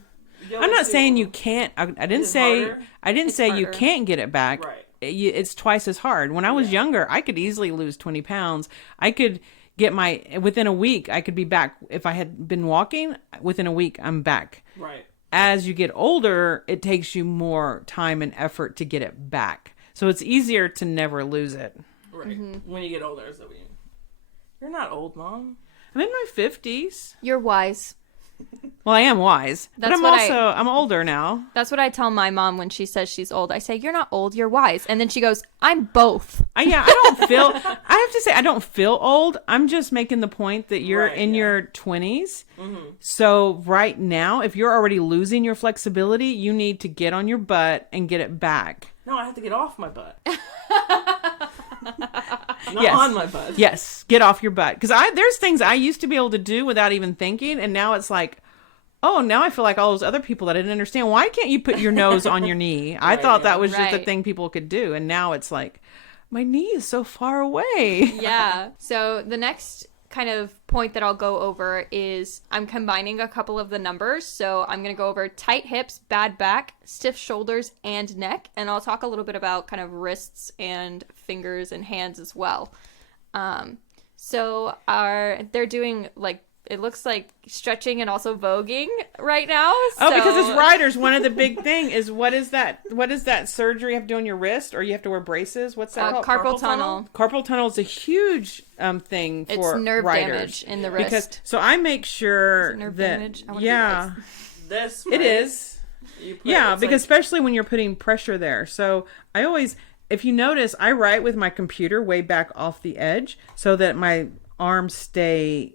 I'm not too. saying you can't. I didn't Is it say. harder? I didn't say you harder. can't get it back. Right. It's twice as hard. When I was younger, I could easily lose 20 pounds. I could get within a week. I could be back if I had been walking. Within a week, I'm back. Right. As you get older, it takes you more time and effort to get it back. So it's easier to never lose it. Right. When you get older, so you're not old, Mom. I'm in my 50s. You're wise. Well, I am wise, but That's I'm older now. That's what I tell my mom when she says she's old. I say, you're not old, you're wise. And then she goes, I'm both. I don't feel, I have to say, I don't feel old. I'm just making the point that you're Right, in your 20s. So right now, if you're already losing your flexibility, you need to get on your butt and get it back. No, I have to get off my butt. Not Yes. on my butt. Yes, get off your butt. Because there's things I used to be able to do without even thinking, and now it's like, oh, now I feel like all those other people that I didn't understand. Why can't you put your nose on your knee? I thought that was just a Right. thing people could do, and now it's like, my knee is so far away. Yeah. So the next kind of point that I'll go over is I'm combining a couple of the numbers. So I'm going to go over tight hips, bad back, stiff shoulders, and neck. And I'll talk a little bit about kind of wrists and fingers and hands as well. So they're doing like it looks like stretching and also voguing right now. Oh, because as riders, one of the big thing is what is that surgery you have to do on your wrist, or you have to wear braces? What's that called? Carpal tunnel. Carpal tunnel is a huge thing for It's nerve riders. damage in the wrist. So I make sure nerve that damage? I wanna yeah, This it is. Because especially when you're putting pressure there. So I always, if you notice, I write with my computer way back off the edge so that my arms stay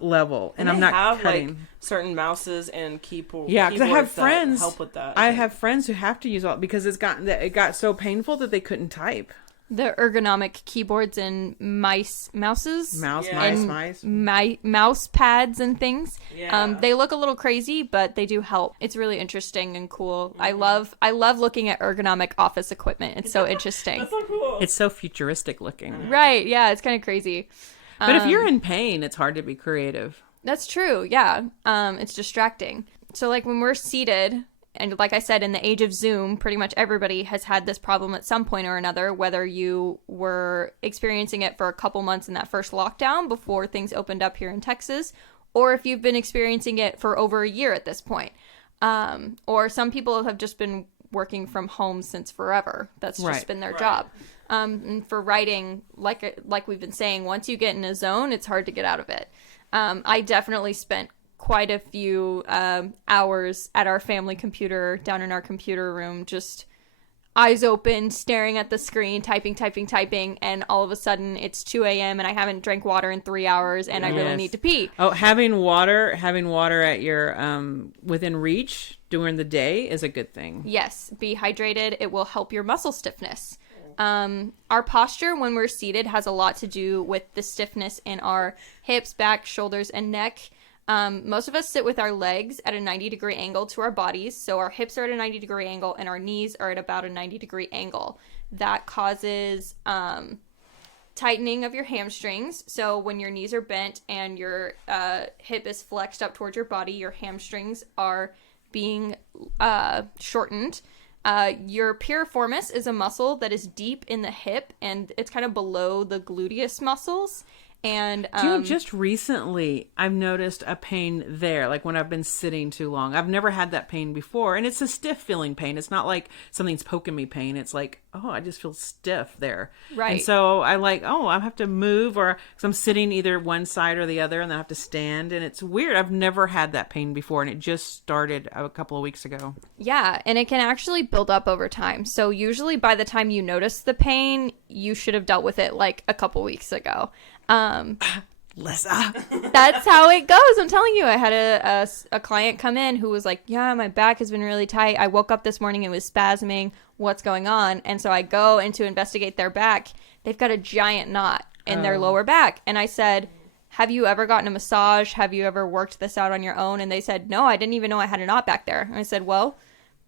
level, and I'm not cutting. Like, certain mouses and keyboards. Yeah, because I have friends help with that. I have friends who have to use all because it got so painful that they couldn't type. The ergonomic keyboards and mouse pads and things. Yeah. They look a little crazy, but they do help. It's really interesting and cool. Mm-hmm. I love looking at ergonomic office equipment. It's so interesting. That's so cool. It's so futuristic looking. Right? Yeah, it's kind of crazy. But if you're in pain, it's hard to be creative. That's true. Yeah. It's distracting. So like when we're seated. And like I said, in the age of Zoom, pretty much everybody has had this problem at some point or another, whether you were experiencing it for a couple months in that first lockdown before things opened up here in Texas, or if you've been experiencing it for over a year at this point. Or some people have just been working from home since forever. That's just been their job. And for writing, like we've been saying, once you get in a zone, it's hard to get out of it. I definitely spent quite a few hours at our family computer down in our computer room, just eyes open, staring at the screen, typing, and all of a sudden it's 2 a.m. and I haven't drank water in 3 hours and I really need to pee. Oh, having water at your within reach during the day is a good thing. Yes, be hydrated. It will help your muscle stiffness. Our posture when we're seated has a lot to do with the stiffness in our hips, back, shoulders, and neck. Most of us sit with our legs at a 90-degree angle to our bodies. So our hips are at a 90-degree angle and our knees are at about a 90-degree angle. That causes tightening of your hamstrings. So when your knees are bent and your hip is flexed up towards your body, your hamstrings are being shortened. Your piriformis is a muscle that is deep in the hip and it's kind of below the gluteus muscles. And just recently I've noticed a pain there, like when I've been sitting too long. I've never had that pain before, and it's a stiff feeling pain. It's not like something's poking me pain. It's like, oh, I just feel stiff there. Right. And so I I have to move, or because I'm sitting either one side or the other, and then I have to stand, and it's weird. I've never had that pain before, and it just started a couple of weeks ago. Yeah, and it can actually build up over time. So usually by the time you notice the pain, you should have dealt with it like a couple weeks ago. Lyssa. That's how it goes. I'm telling you, I had a client come in who was like, yeah, my back has been really tight. I woke up this morning, it was spasming. What's going on? And so I go in to investigate their back. They've got a giant knot in their lower back. And I said, have you ever gotten a massage? Have you ever worked this out on your own? And they said, no, I didn't even know I had a knot back there. And I said, well,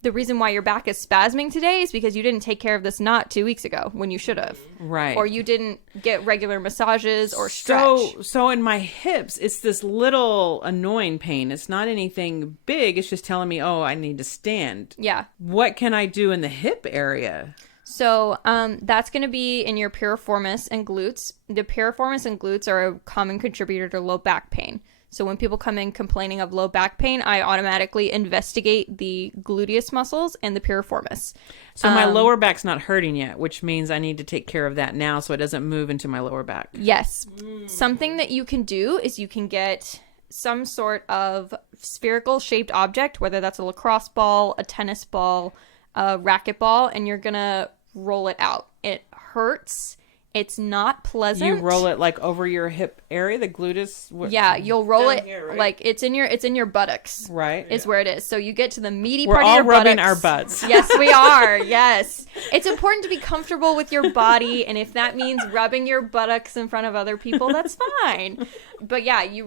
the reason why your back is spasming today is because you didn't take care of this knot 2 weeks ago when you should have. Right. Or you didn't get regular massages or stretch. So in my hips, it's this little annoying pain. It's not anything big. It's just telling me, oh, I need to stand. Yeah. What can I do in the hip area? So that's going to be in your piriformis and glutes. The piriformis and glutes are a common contributor to low back pain. So when people come in complaining of low back pain, I automatically investigate the gluteus muscles and the piriformis. So my lower back's not hurting yet, which means I need to take care of that now so it doesn't move into my lower back. Yes. Something that you can do is you can get some sort of spherical shaped object, whether that's a lacrosse ball, a tennis ball, a racquetball, and you're going to roll it out. It hurts. It's not pleasant. You roll it like over your hip area, the gluteus. Yeah, you'll roll it here, right? like it's in your buttocks. Right. Is where it is. So you get to the meaty We're part of your buttocks. We're all rubbing our butts. Yes, we are. Yes. It's important to be comfortable with your body, and if that means rubbing your buttocks in front of other people, that's fine. But yeah, you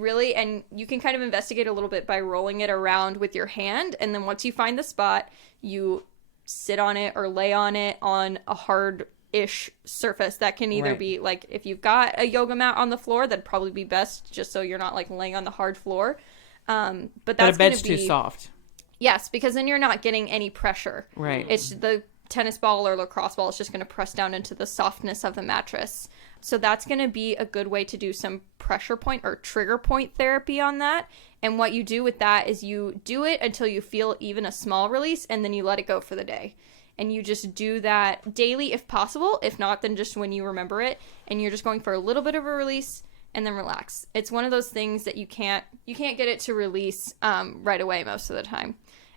can kind of investigate a little bit by rolling it around with your hand, and then once you find the spot, you sit on it or lay on it on a hard-ish surface that can either be like, if you've got a yoga mat on the floor, that'd probably be best, just so you're not like laying on the hard floor. But that's a bed's too soft. Yes, because then you're not getting any pressure. Right. It's the tennis ball or lacrosse ball. It's just going to press down into the softness of the mattress. So that's going to be a good way to do some pressure point or trigger point therapy on that. And what you do with that is you do it until you feel even a small release, and then you let it go for the day. And you just do that daily if possible. If not, then just when you remember it. And you're just going for a little bit of a release and then relax. It's one of those things that you can't get it to release right away most of the time.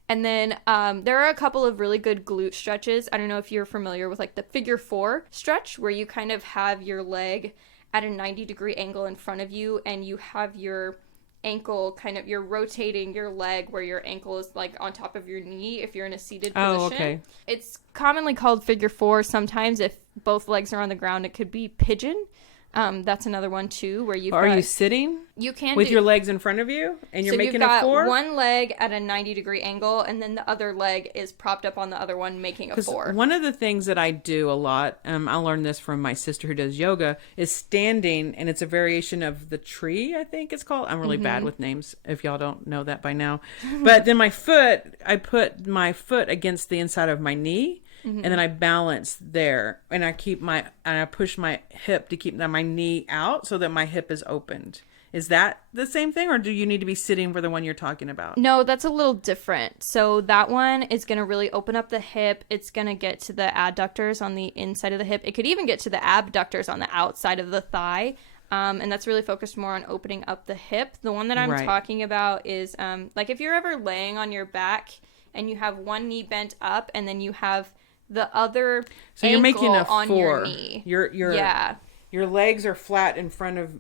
And then there are a couple of really good glute stretches. I don't know if you're familiar with like the figure 4 stretch, where you kind of have your leg at a 90-degree angle in front of you, and you have your ankle kind of, you're rotating your leg where your ankle is like on top of your knee if you're in a seated position. Oh, okay. It's commonly called figure 4. Sometimes if both legs are on the ground, it could be pigeon. That's another one too, where Are you sitting? You can with your legs in front of you, and you're making a 4. So you've got one leg at a 90-degree angle, and then the other leg is propped up on the other one, making a 4. One of the things that I do a lot, I learned this from my sister who does yoga, is standing, and it's a variation of the tree, I think it's called. I'm really bad with names, if y'all don't know that by now. But then I put my foot against the inside of my knee. And then I balance there, and I push my hip to keep my knee out so that my hip is opened. Is that the same thing, or do you need to be sitting for the one you're talking about? No, that's a little different. So that one is going to really open up the hip. It's going to get to the adductors on the inside of the hip. It could even get to the abductors on the outside of the thigh. And that's really focused more on opening up the hip. The one that I'm talking about is like if you're ever laying on your back and you have one knee bent up, and then you have the other so you're making a 4 on your knee. Your legs are flat in front of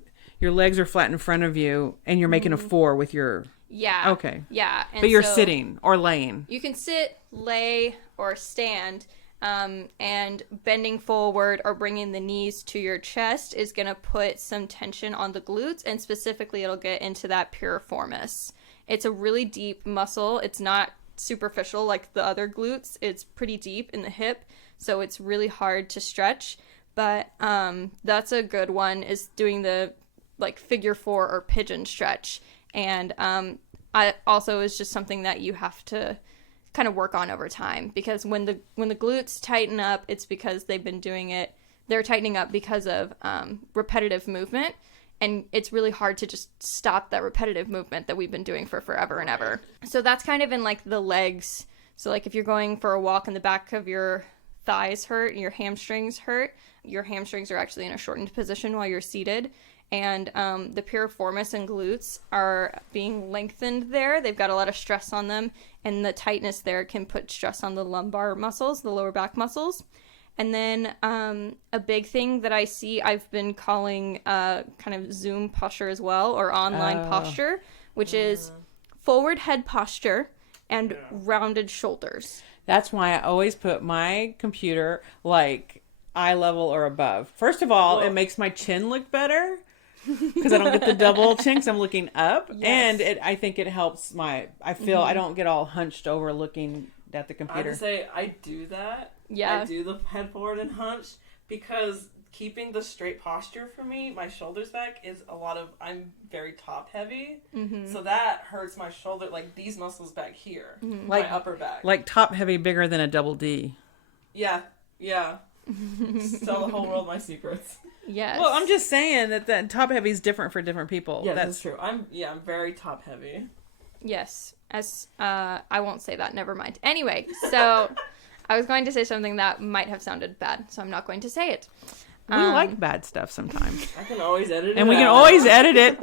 you, and you're making a 4 with your okay. And but you're sitting or laying. You can sit, lay, or stand. And bending forward or bringing the knees to your chest is going to put some tension on the glutes, and specifically it'll get into that piriformis. It's a really deep muscle. It's not superficial like the other glutes. It's pretty deep in the hip, so it's really hard to stretch. But that's a good one, is doing the like figure 4 or pigeon stretch. And I also is just something that you have to kind of work on over time, because when the glutes tighten up, it's because they've been doing it. They're tightening up because of repetitive movement. And it's really hard to just stop that repetitive movement that we've been doing for forever and ever. So that's kind of in like the legs. So like if you're going for a walk and the back of your thighs hurt and your hamstrings hurt, your hamstrings are actually in a shortened position while you're seated. And the piriformis and glutes are being lengthened there. They've got a lot of stress on them. And the tightness there can put stress on the lumbar muscles, the lower back muscles. And then a big thing that I see, I've been calling kind of Zoom posture as well, or online posture, which is forward head posture and rounded shoulders. That's why I always put my computer like eye level or above. First of all, it makes my chin look better because I don't get the double chin 'cause I'm looking up. Yes. And I think it helps I feel I don't get all hunched over looking at the computer. I have to say, I do that. Yeah. I do the head forward and hunch, because keeping the straight posture for me, my shoulders back, is I'm very top heavy. Mm-hmm. So that hurts my shoulder, like these muscles back here, my upper back. Like top heavy bigger than a double D. Yeah. Tell the whole world my secrets. Yes. Well, I'm just saying that top heavy is different for different people. Yeah, that's true. I'm very top heavy. Yes. I won't say that. Never mind. Anyway, so I was going to say something that might have sounded bad, so I'm not going to say it. We like bad stuff sometimes. I can always edit it. And we can always edit it.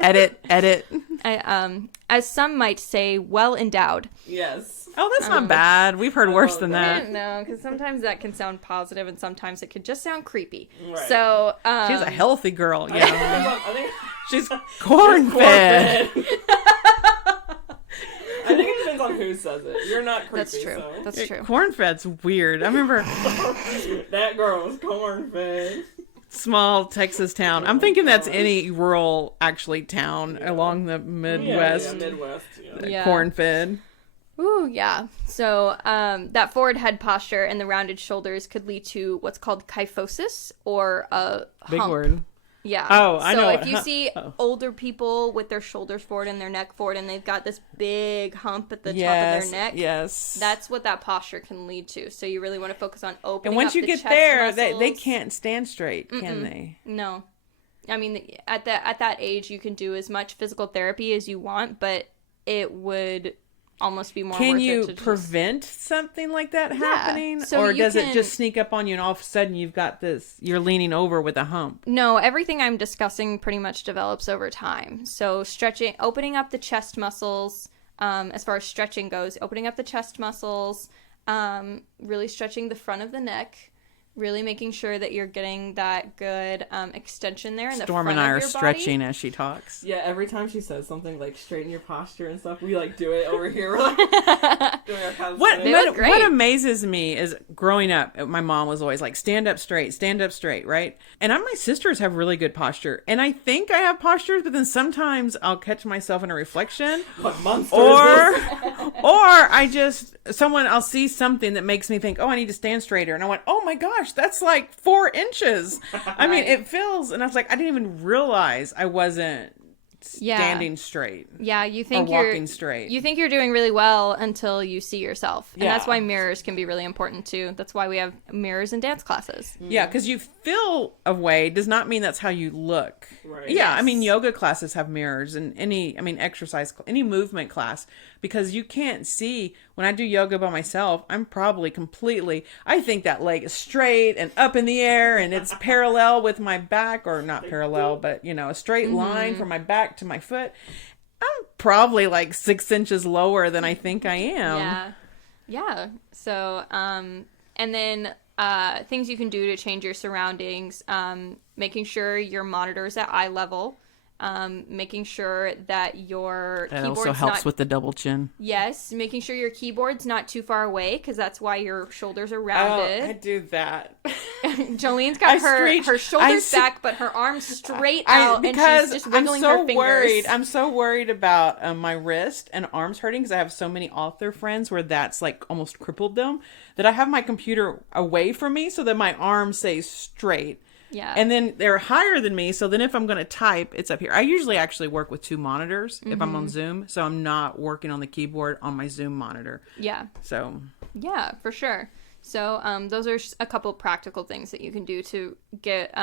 Edit. As some might say, well endowed. Yes. Oh, that's not bad. We've heard worse than that. No, because sometimes that can sound positive, and sometimes it could just sound creepy. Right. So she's a healthy girl. I think she's corn-fed. I think it depends on who says it. You're not creepy. That's true. So. That's true. Corn-fed's weird. I remember that girl was corn-fed. Small Texas town. I'm thinking that's any rural, actually, town along the Midwest. Yeah, Midwest. Yeah. Corn-fed. Ooh, yeah. So that forward head posture and the rounded shoulders could lead to what's called kyphosis, or a big hump. word. Yeah. Oh, I know. So if you see older people with their shoulders forward and their neck forward, and they've got this big hump at the top of their neck, that's what that posture can lead to. So you really want to focus on opening up the chest muscles. And once you get there, they can't stand straight, can they? No. I mean, at that age, you can do as much physical therapy as you want, but it would almost be more Can worth you it to prevent something like that happening? So or you does it can- just sneak up on you and all of a sudden you've got this, you're leaning over with a hump? No, everything I'm discussing pretty much develops over time. So stretching, opening up the chest muscles, as far as stretching goes, opening up the chest muscles, really stretching the front of the neck, really making sure that you're getting that good extension there in the Storm front and I of are your stretching body. as she talks. Yeah, every time she says something like straighten your posture and stuff, we like do it over here. We're like doing our calisthenics. look great. What amazes me is growing up, my mom was always like, stand up straight, right? And my sisters have really good posture. And I think I have postures, but then sometimes I'll catch myself in a reflection. What monster Or, is this? I'll see something that makes me think, oh, I need to stand straighter. And I went, oh my gosh, that's like 4 inches. I mean, it feels, and I was like, I didn't even realize I wasn't standing straight. Yeah, you think or walking straight. You think you're doing really well until you see yourself. And that's Yeah. why mirrors can be really important too. That's why we have mirrors in dance classes. Yeah, because you feel a way does not mean that's how you look. Right. Yeah, I Yes. mean, yoga classes have mirrors and exercise, any movement class, because you can't see. When I do yoga by myself, I'm probably completely, I think that leg is straight and up in the air and it's parallel with my back, or not parallel, but, a straight line from my back to my foot. I'm probably like 6 inches lower than I think I am. Yeah. So, and then things you can do to change your surroundings, making sure your monitor's at eye level, making sure that your That keyboard's also helps not, with the double chin. Yes, making sure your keyboard's not too far away, because that's why your shoulders are Oh, rounded. I do that. Jolene's got her shoulders back, but her arms straight out, and she's just wiggling her fingers. I'm so worried about my wrist and arms hurting, because I have so many author friends where that's like almost crippled them, that I have my computer away from me so that my arms stay straight. Yeah. And then they're higher than me, so then if I'm going to type, it's up here. I usually actually work with 2 monitors if I'm on Zoom, so I'm not working on the keyboard on my Zoom monitor. Yeah. So Yeah, for sure. So those are a couple practical things that you can do to get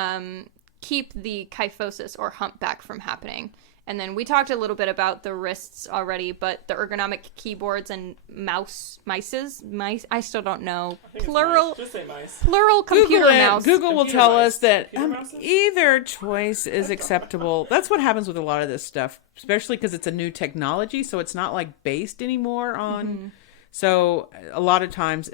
keep the kyphosis or humpback from happening. And then we talked a little bit about the wrists already, but the ergonomic keyboards and mice, I still don't know. I think it's Plural, mice. Just say mice. plural computer Google it. mouse. Google will Computer tell mice. us that Computer mouses? either choice is acceptable. That's what happens with a lot of this stuff, especially because it's a new technology, so it's not like based anymore on. So a lot of times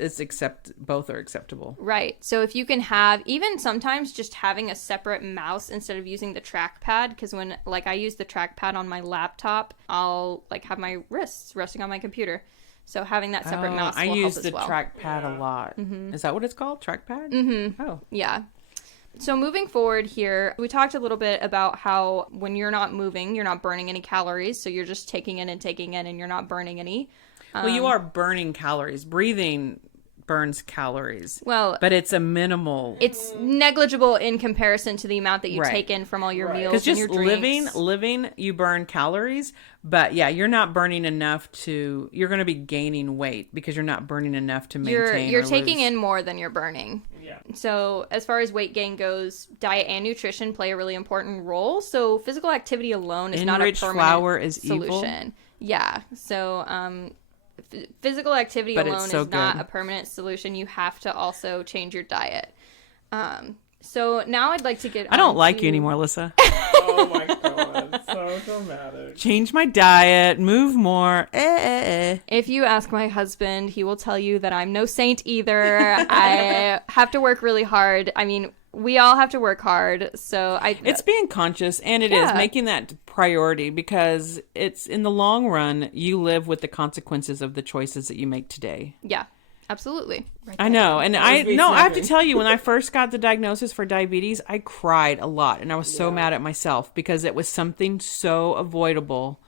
both are acceptable. Right. So if you can have, even sometimes just having a separate mouse instead of using the trackpad, because when I use the trackpad on my laptop, I'll have my wrists resting on my computer. So having that separate mouse will I help use as the well. trackpad a lot. Is that what it's called? Trackpad? Mm-hmm. Oh. Yeah. So moving forward here, we talked a little bit about how when you're not moving, you're not burning any calories. So you're just taking in and you're not burning any. Well, you are burning calories. Breathing burns calories. Well, but it's a minimal. It's negligible in comparison to the amount that you Right. take in from all your meals Because and just your drinks. living, you burn calories. But yeah, you're not burning enough to. You're going to be gaining weight because you're not burning enough to maintain. You're or taking lose. in more than you're burning. Yeah. So as far as weight gain goes, diet and nutrition play a really important role. So physical activity alone is not a Enriched permanent flour is solution. evil. Yeah. So physical activity But alone it's so is not good. a permanent solution. You have to also change your diet. So now I'd like to get. I don't on like to- you anymore, Lyssa. Oh my god, so dramatic. Change my diet, move more. Eh. If you ask my husband, he will tell you that I'm no saint either. I have to work really hard. I mean, we all have to work hard. So It's being conscious, and it is Yeah. making that priority, because it's in the long run, you live with the consequences of the choices that you make today. yeah, absolutely. I know. And I me have to snapping. tell you, when I first got the diagnosis for diabetes, I cried a lot, and I was so mad at myself because it was something so avoidable.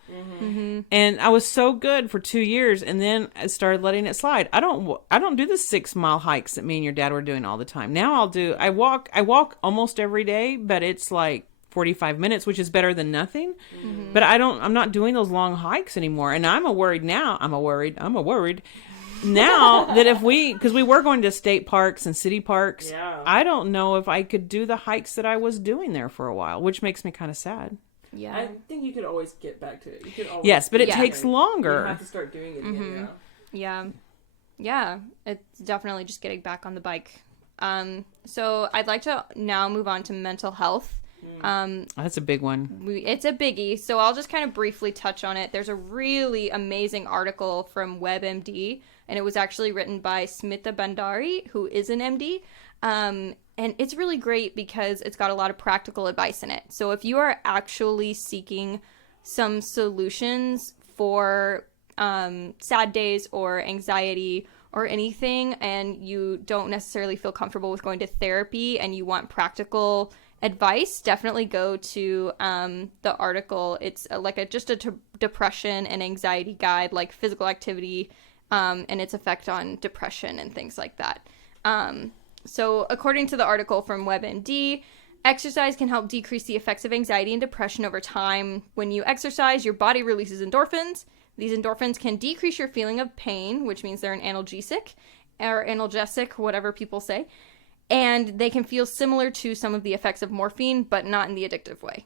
And I was so good for 2 years, and then I started letting it slide. I don't do the 6-mile hikes that me and your dad were doing all the time. Now I walk almost every day, but it's like 45 minutes, which is better than nothing. But I'm not doing those long hikes anymore. And I'm worried now that because we were going to state parks and city parks, Yeah. I don't know if I could do the hikes that I was doing there for a while, which makes me kind of sad. Yeah. I think you could always get back to it. You could always Yes, but it Yeah. takes You longer. have to start doing it again. Yeah. Yeah. It's definitely just getting back on the bike. So I'd like to now move on to mental health. That's a big one. It's a biggie, so I'll just kind of briefly touch on it. There's a really amazing article from WebMD, and it was actually written by Smita Bandari, who is an MD. And it's really great because it's got a lot of practical advice in it. So if you are actually seeking some solutions for sad days or anxiety or anything, and you don't necessarily feel comfortable with going to therapy and you want practical advice, definitely go to the article. It's just a depression and anxiety guide, like physical activity and its effect on depression and things like that. So according to the article from WebMD, exercise can help decrease the effects of anxiety and depression over time. When you exercise, your body releases endorphins. These endorphins can decrease your feeling of pain, which means they're an analgesic, or analgesic, whatever people say. And they can feel similar to some of the effects of morphine, but not in the addictive way.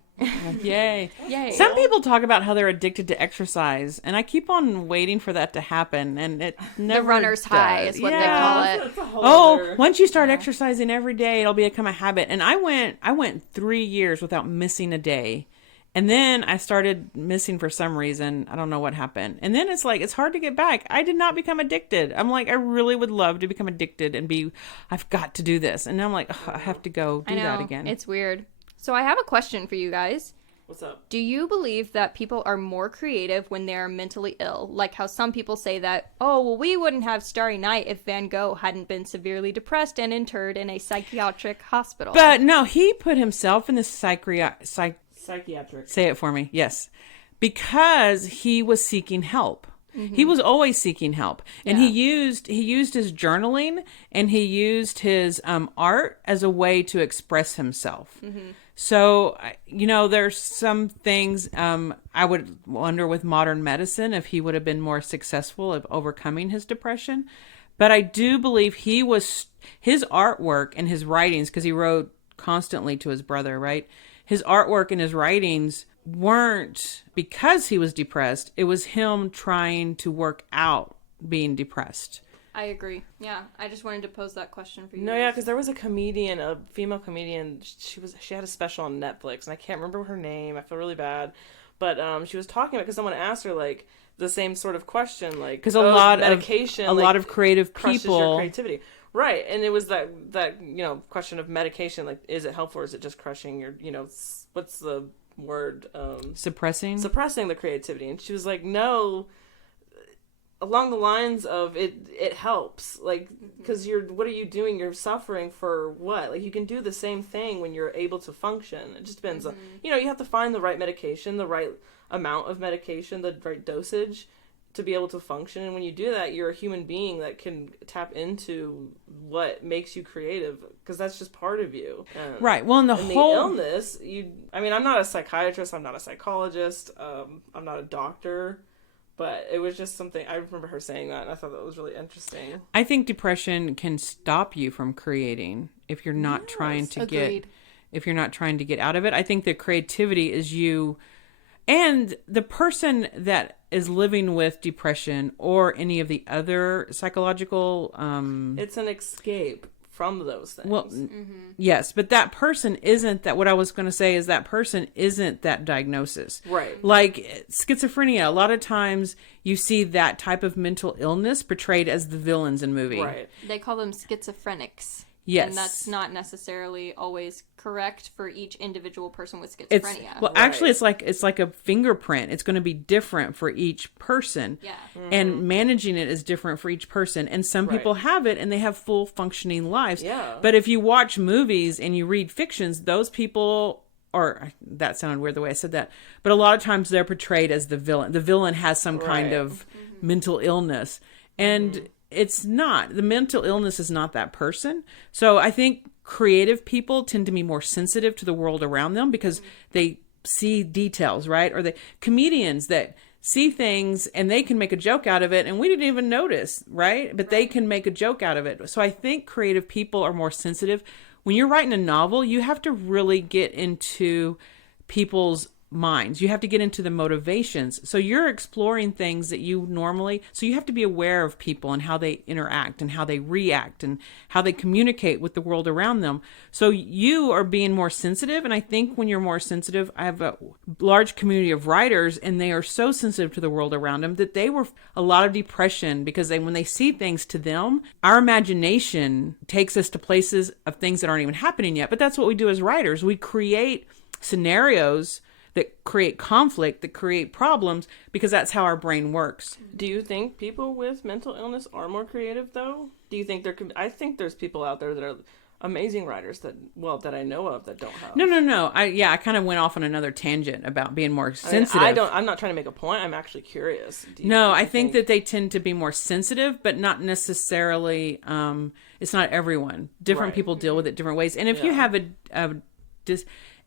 Yay. Yay. Some people talk about how they're addicted to exercise, and I keep on waiting for that to happen, and it never The runner's high does. is what Yeah. they call it. That's a whole Oh, other- once you start exercising every day, it'll become a habit. And I went 3 years without missing a day. And then I started missing for some reason. I don't know what happened. And then it's like, it's hard to get back. I did not become addicted. I'm like, I really would love to become addicted and I've got to do this. And now I'm like, I have to go do that again. It's weird. So I have a question for you guys. What's up? Do you believe that people are more creative when they're mentally ill? Like how some people say that, oh, well, we wouldn't have Starry Night if Van Gogh hadn't been severely depressed and interred in a psychiatric hospital. But no, he put himself in the Psychiatric. say it for me. Yes. Because he was seeking help. He was always seeking help. And he used his journaling and he used his art as a way to express himself. So, there's some things I would wonder with modern medicine if he would have been more successful of overcoming his depression. But I do believe his artwork and his writings, because he wrote constantly to his brother, right? His artwork and his writings weren't because he was depressed. It was him trying to work out being depressed. I agree. Yeah, I just wanted to pose that question for you. No, guys. yeah, because there was a female comedian. She had a special on Netflix, and I can't remember her name. I feel really bad, but she was talking about because someone asked her like the same sort of question, like Because a lot of creative crushes people, your creativity, right? And it was that question of medication, like is it helpful or is it just crushing your what's the word suppressing the creativity? And she was like, no. Along the lines of it helps, like, because what are you doing? You're suffering for what? Like, you can do the same thing when you're able to function. It just depends on, you have to find the right medication, the right amount of medication, the right dosage to be able to function. And when you do that, you're a human being that can tap into what makes you creative, because that's just part of you. right? Well, the illness, I'm not a psychiatrist, I'm not a psychologist, I'm not a doctor. But it was just something, I remember her saying that, and I thought that was really interesting. I think depression can stop you from creating if you're not trying to agreed. if you're not trying to get out of it. I think that creativity is you, and the person that is living with depression or any of the other psychological It's an escape from those things. well, yes, but that person isn't that. What I was going to say is that person isn't that diagnosis. Right. Like schizophrenia, a lot of times you see that type of mental illness portrayed as the villains in movies. Right. They call them schizophrenics. Yes. And that's not necessarily always correct for each individual person with It's schizophrenia. actually it's like a fingerprint. It's going to be different for each person. Yeah. And managing it is different for each person. And some people have it and they have full functioning lives. Yeah. But if you watch movies and you read fictions, those people or that sounded weird the way I said that, but a lot of times they're portrayed as the villain. The villain has some kind of mental illness. And it's not. The mental illness is not that person. So I think creative people tend to be more sensitive to the world around them because they see details, right? Or the comedians that see things and they can make a joke out of it and we didn't even notice, right? But they can make a joke out of it. So I think creative people are more sensitive. When you're writing a novel, you have to really get into people's minds. You have to get into the motivations. So you're exploring things that you normally, so you have to be aware of people and how they interact and how they react and how they communicate with the world around them. So you are being more sensitive. And I think when you're more sensitive, I have a large community of writers and they are so sensitive to the world around them that they were a lot of depression because when they see things to them, our imagination takes us to places of things that aren't even happening yet. But that's what we do as writers. We create scenarios that create conflict, that create problems, because that's how our brain works. Do you think people with mental illness are more creative, though? Do you think I think there's people out there that are amazing writers that I know of that don't have. No. I kind of went off on another tangent about being more sensitive. I'm not trying to make a point. I'm actually curious. I think that they tend to be more sensitive, but not necessarily, it's not everyone. Different people deal with it different ways. And if you have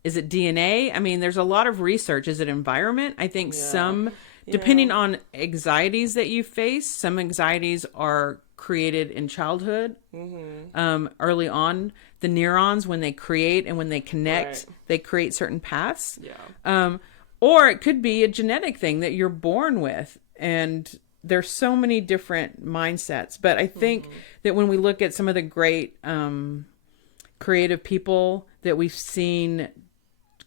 is it DNA? I mean, there's a lot of research. Is it environment? I think depending on anxieties that you face, some anxieties are created in childhood. Early on, the neurons, when they create and when they connect, they create certain paths. Or it could be a genetic thing that you're born with. And there's so many different mindsets. But I think that when we look at some of the great creative people that we've seen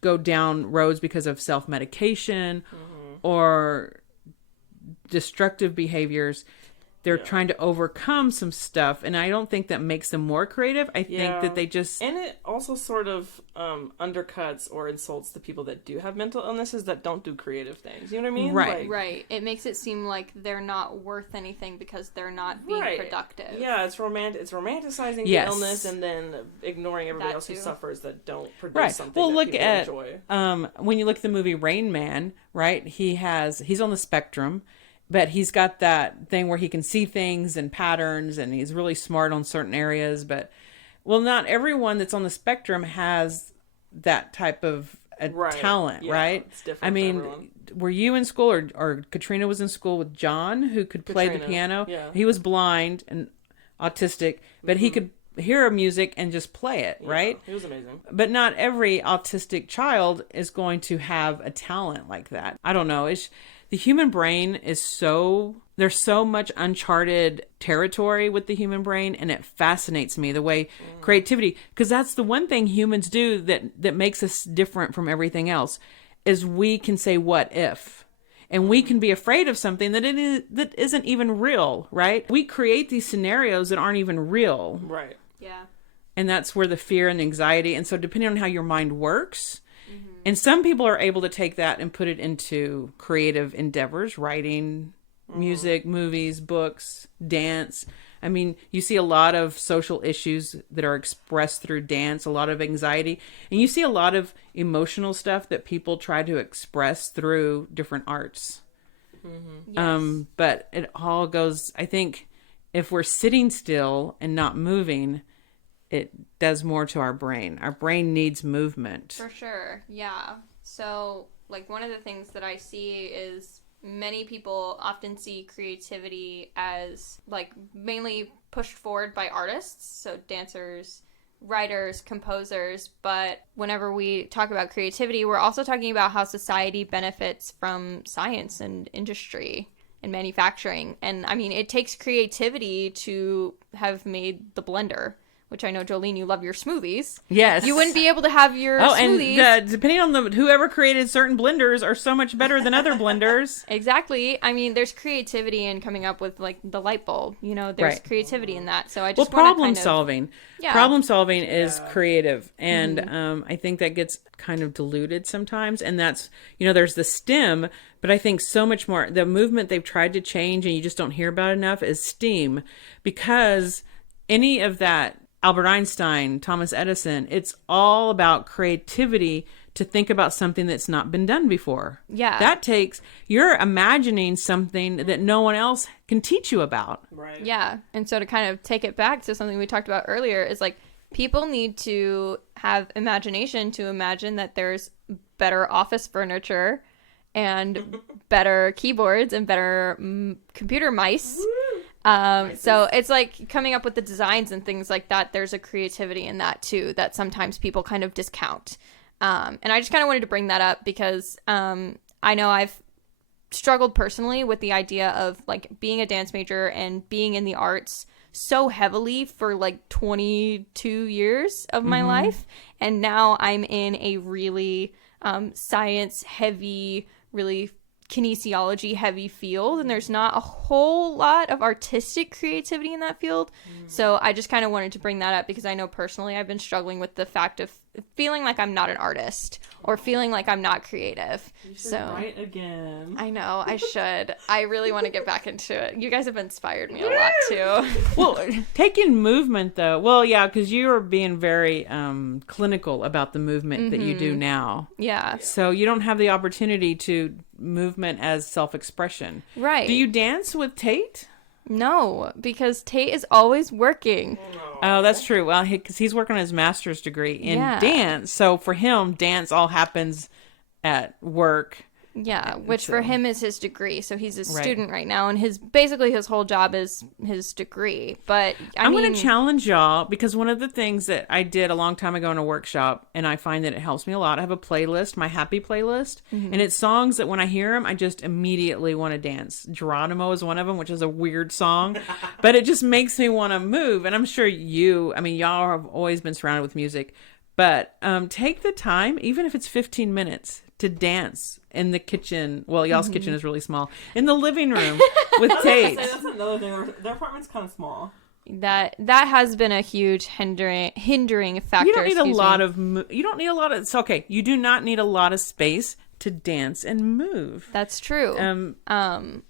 go down roads because of self-medication or destructive behaviors, they're trying to overcome some stuff, and I don't think that makes them more creative. I think that they just... And it also sort of undercuts or insults the people that do have mental illnesses that don't do creative things. You know what I mean? Right. Right. It makes it seem like they're not worth anything because they're not being productive. Yeah, it's romanticizing the illness and then ignoring everybody else who suffers that don't produce something that people enjoy. When you look at the movie Rain Man, right? He's on the spectrum. But he's got that thing where he can see things and patterns, and he's really smart on certain areas. But, not everyone that's on the spectrum has that type of talent, right? It's different. I mean, were you in school, or Katrina was in school with John, who could play the piano? Yeah. He was blind and autistic, but he could hear music and just play it, right? He was amazing. But not every autistic child is going to have a talent like that. I don't know. The human brain is there's so much uncharted territory with the human brain, and it fascinates me the way creativity, because that's the one thing humans do that makes us different from everything else, is we can say what if, and we can be afraid of something that isn't even real, right? We create these scenarios that aren't even real. Right. Yeah. And that's where the fear and anxiety, and so depending on how your mind works, and some people are able to take that and put it into creative endeavors, writing, music, movies, books, dance. I mean, you see a lot of social issues that are expressed through dance, a lot of anxiety, and you see a lot of emotional stuff that people try to express through different arts. Yes. But it all goes, I think, if we're sitting still and not moving, it does more to our brain. Our brain needs movement. For sure, yeah. So, one of the things that I see is many people often see creativity as, mainly pushed forward by artists, so dancers, writers, composers, but whenever we talk about creativity, we're also talking about how society benefits from science and industry and manufacturing. And, I mean, it takes creativity to have made the blender, which I know, Jolene, you love your smoothies. Yes. You wouldn't be able to have your smoothies. And depending on whoever created certain blenders are so much better than other blenders. Exactly. I mean, there's creativity in coming up with, the light bulb. There's creativity in that. So I just problem solving. Yeah. Problem solving is creative. And I think that gets kind of diluted sometimes. And that's, there's the STEM, but I think so much more. The movement they've tried to change and you just don't hear about enough is STEAM, because any of that, Albert Einstein, Thomas Edison, it's all about creativity to think about something that's not been done before. Yeah. You're imagining something that no one else can teach you about. Right. Yeah. And so to kind of take it back to something we talked about earlier is people need to have imagination to imagine that there's better office furniture and better keyboards and better computer mice. So it's like coming up with the designs and things like that. There's a creativity in that too that sometimes people kind of discount. And I just kind of wanted to bring that up because I know I've struggled personally with the idea of like being a dance major and being in the arts so heavily for like 22 years of my life. And now I'm in a really science heavy, really kinesiology heavy field, and there's not a whole lot of artistic creativity in that field. So I just kind of wanted to bring that up because I know personally I've been struggling with the fact of feeling like I'm not an artist or feeling like I'm not creative. You should write again. I know, I should. I really want to get back into it. You guys have inspired me a lot too. Well, taking movement though. Well, yeah, because you are being very clinical about the movement that you do now. Yeah. So you don't have the opportunity to movement as self-expression. Right. Do you dance with Tate? No, because Tate is always working. Oh, that's true. Well, because he's working on his master's degree in dance. So for him, dance all happens at work. Yeah, which for him is his degree. So he's a student right now, and his whole job is his degree. But I'm going to challenge y'all because one of the things that I did a long time ago in a workshop, and I find that it helps me a lot. I have a playlist, my happy playlist, and it's songs that when I hear them, I just immediately want to dance. Geronimo is one of them, which is a weird song, but it just makes me want to move. And I'm sure y'all have always been surrounded with music, but take the time, even if it's 15 minutes, to dance in the kitchen. Well, y'all's kitchen is really small. In the living room with Tate. That's another thing. Their apartment's kind of small. That has been a huge hindering factor. You don't need a lot of. You don't need a lot of. It's okay. You do not need a lot of space to dance and move. That's true.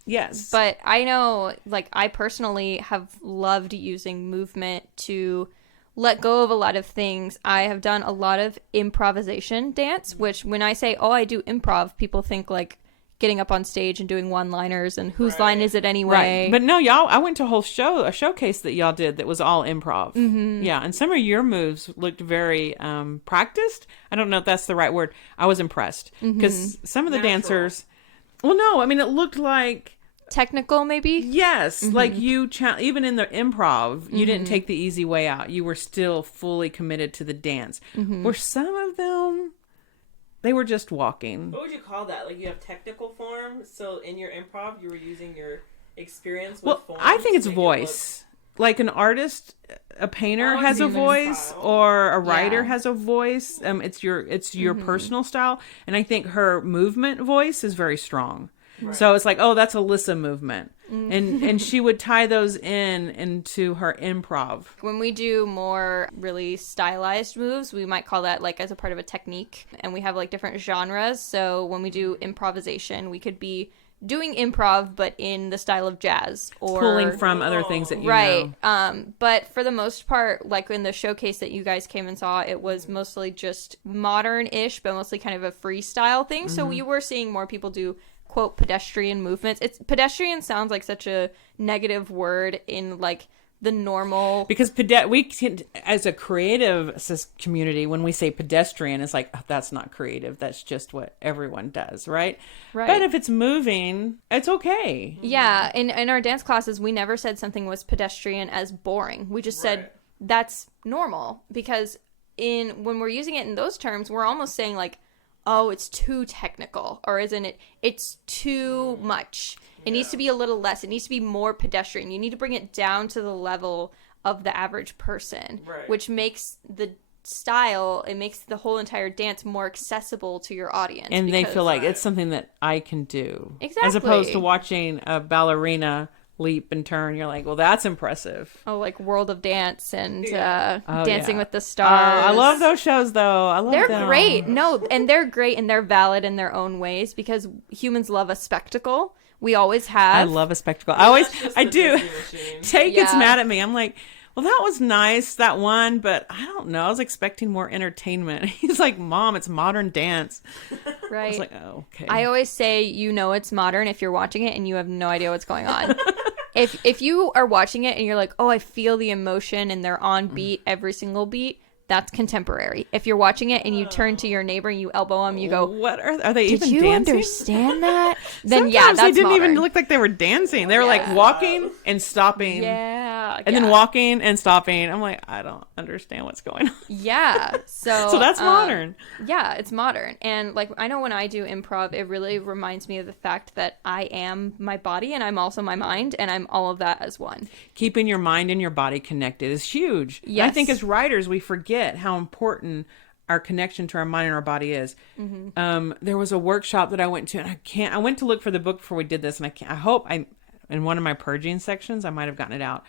Yes. But I know, like, I personally have loved using movement to let go of a lot of things. I have done a lot of improvisation dance, which when I say, oh, I do improv, people think like getting up on stage and doing one-liners and whose line is it anyway? Right. But no, y'all, I went to a showcase that y'all did that was all improv. Yeah, and some of your moves looked very practiced. I don't know if that's the right word. I was impressed because some of the dancers, well, no, I mean, it looked like technical, maybe. Yes, like even in the improv, you didn't take the easy way out. You were still fully committed to the dance. Where some of them, they were just walking. What would you call that? Like, you have technical form, so in your improv, you were using your experience with form. I think it's voice. Like an artist, a painter has a voice, or a writer has a voice. It's your personal style, and I think her movement voice is very strong. Right. So it's like, oh, that's a Lyssa movement. And she would tie those into her improv. When we do more really stylized moves, we might call that like as a part of a technique. And we have like different genres. So when we do improvisation, we could be doing improv, but in the style of jazz. Or pulling from other things that you know. But for the most part, like in the showcase that you guys came and saw, it was mostly just modern-ish, but mostly kind of a freestyle thing. So you were seeing more people do quote pedestrian movements. Pedestrian sounds like such a negative word in like the normal, because we can, as a creative community, when we say pedestrian, it's like, oh, that's not creative, that's just what everyone does, right? But if it's moving, it's okay. Yeah, in our dance classes, we never said something was pedestrian as boring. We just said that's normal, because when we're using it in those terms, we're almost saying like, oh, it's too technical, or isn't it? It's too much. It needs to be a little less. It needs to be more pedestrian. You need to bring it down to the level of the average person, which makes the style, it makes the whole entire dance more accessible to your audience. And they feel like it's something that I can do. Exactly. As opposed to watching a ballerina leap and turn, you're like, well, that's impressive. Oh, like World of Dance and Dancing with the Stars. I love those shows, though. They're great. No, and they're great, and they're valid in their own ways, because humans love a spectacle. We always have. I love a spectacle. I do. Tate gets mad at me. I'm like, well, that was nice, that one, but I don't know. I was expecting more entertainment. He's like, Mom, it's modern dance. Right. I was like, oh, okay. I always say, it's modern if you're watching it and you have no idea what's going on. If you are watching it and you're like, oh, I feel the emotion and they're on beat every single beat, that's contemporary. If you're watching it and you turn to your neighbor and you elbow them, you go, What are they did even you dancing? understand that? Then Sometimes yeah, that's they didn't modern. even look like they were dancing. They were like walking and stopping. Yeah. And then walking and stopping. I'm like, I don't understand what's going on. Yeah. So that's modern. Yeah, it's modern. And like, I know when I do improv, it really reminds me of the fact that I am my body and I'm also my mind and I'm all of that as one. Keeping your mind and your body connected is huge. Yes. And I think as writers, we forget how important our connection to our mind and our body is. There was a workshop that I went to, and I went to look for the book before we did this, and I hope in one of my purging sections, I might have gotten it out.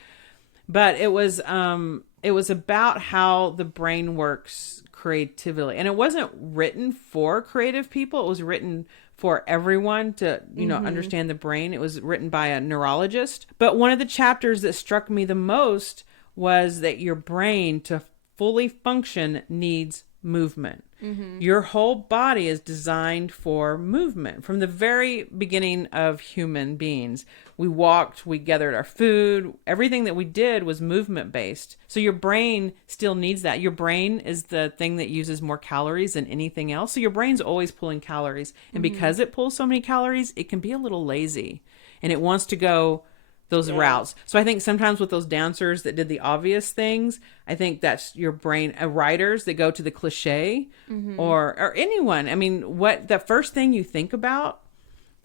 But it was about how the brain works creatively. And it wasn't written for creative people. It was written for everyone to, understand the brain. It was written by a neurologist. But one of the chapters that struck me the most was that your brain, to fully function, needs movement. Your whole body is designed for movement. From the very beginning of human beings, we walked, we gathered our food, everything that we did was movement based. So your brain still needs that. Your brain is the thing that uses more calories than anything else. So your brain's always pulling calories. And because it pulls so many calories, it can be a little lazy and it wants to go those routes. So I think sometimes with those dancers that did the obvious things, I think that's your brain. Writers that go to the cliche, or anyone. I mean, what the first thing you think about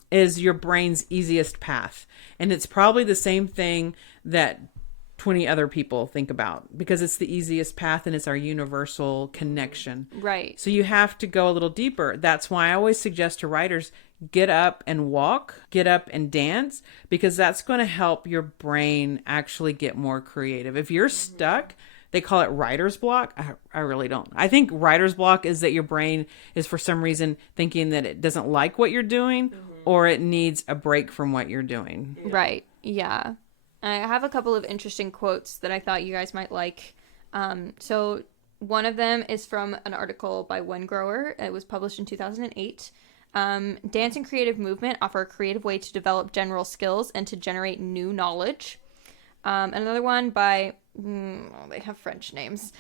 is your brain's easiest path, and it's probably the same thing that 20 other people think about because it's the easiest path and it's our universal connection. Right. So you have to go a little deeper. That's why I always suggest to writers, get up and walk, get up and dance, because that's going to help your brain actually get more creative. If you're stuck, they call it writer's block. I really don't. I think writer's block is that your brain is for some reason thinking that it doesn't like what you're doing or it needs a break from what you're doing. Right. Yeah. I have a couple of interesting quotes that I thought you guys might like. So one of them is from an article by One Grower. It was published in 2008. Dance and creative movement offer a creative way to develop general skills and to generate new knowledge. Another one by, they have French names.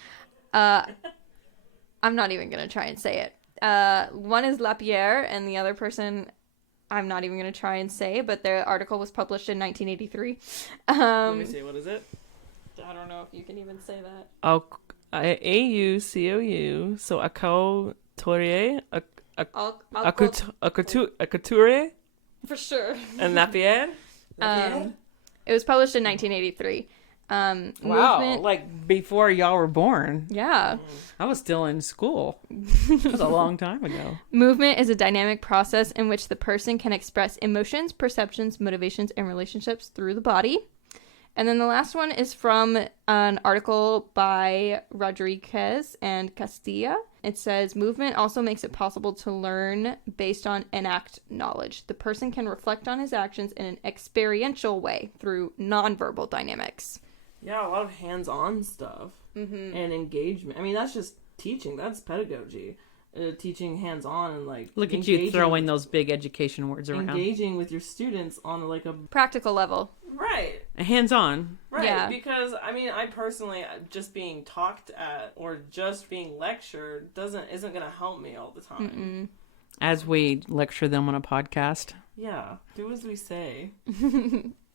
I'm not even going to try and say it. One is Lapierre, and the other person, I'm not even going to try and say, but their article was published in 1983. Let me see, what is it? I don't know if you can even say that. A-U-C-O-U. So, Accouturier, I'll Accouture, for sure. and Lapierre. It was published in 1983. Wow, Movement, like before y'all were born. yeah. I was still in school. That was a long time ago. Movement is a dynamic process in which the person can express emotions, perceptions, motivations, and relationships through the body. And then the last one is from an article by Rodriguez and Castilla. It says, movement also makes it possible to learn based on enact knowledge. The person can reflect on his actions in an experiential way through nonverbal dynamics. Yeah, a lot of hands-on stuff and engagement. I mean, that's just teaching. That's pedagogy. Teaching hands-on and like Look at you throwing those big education words around. Engaging with your students on like a Practical level. right. Hands-on. Right, Yeah. because I mean, I personally just being talked at or just being lectured isn't going to help me all the time. As we lecture them on a podcast. Yeah, do as we say.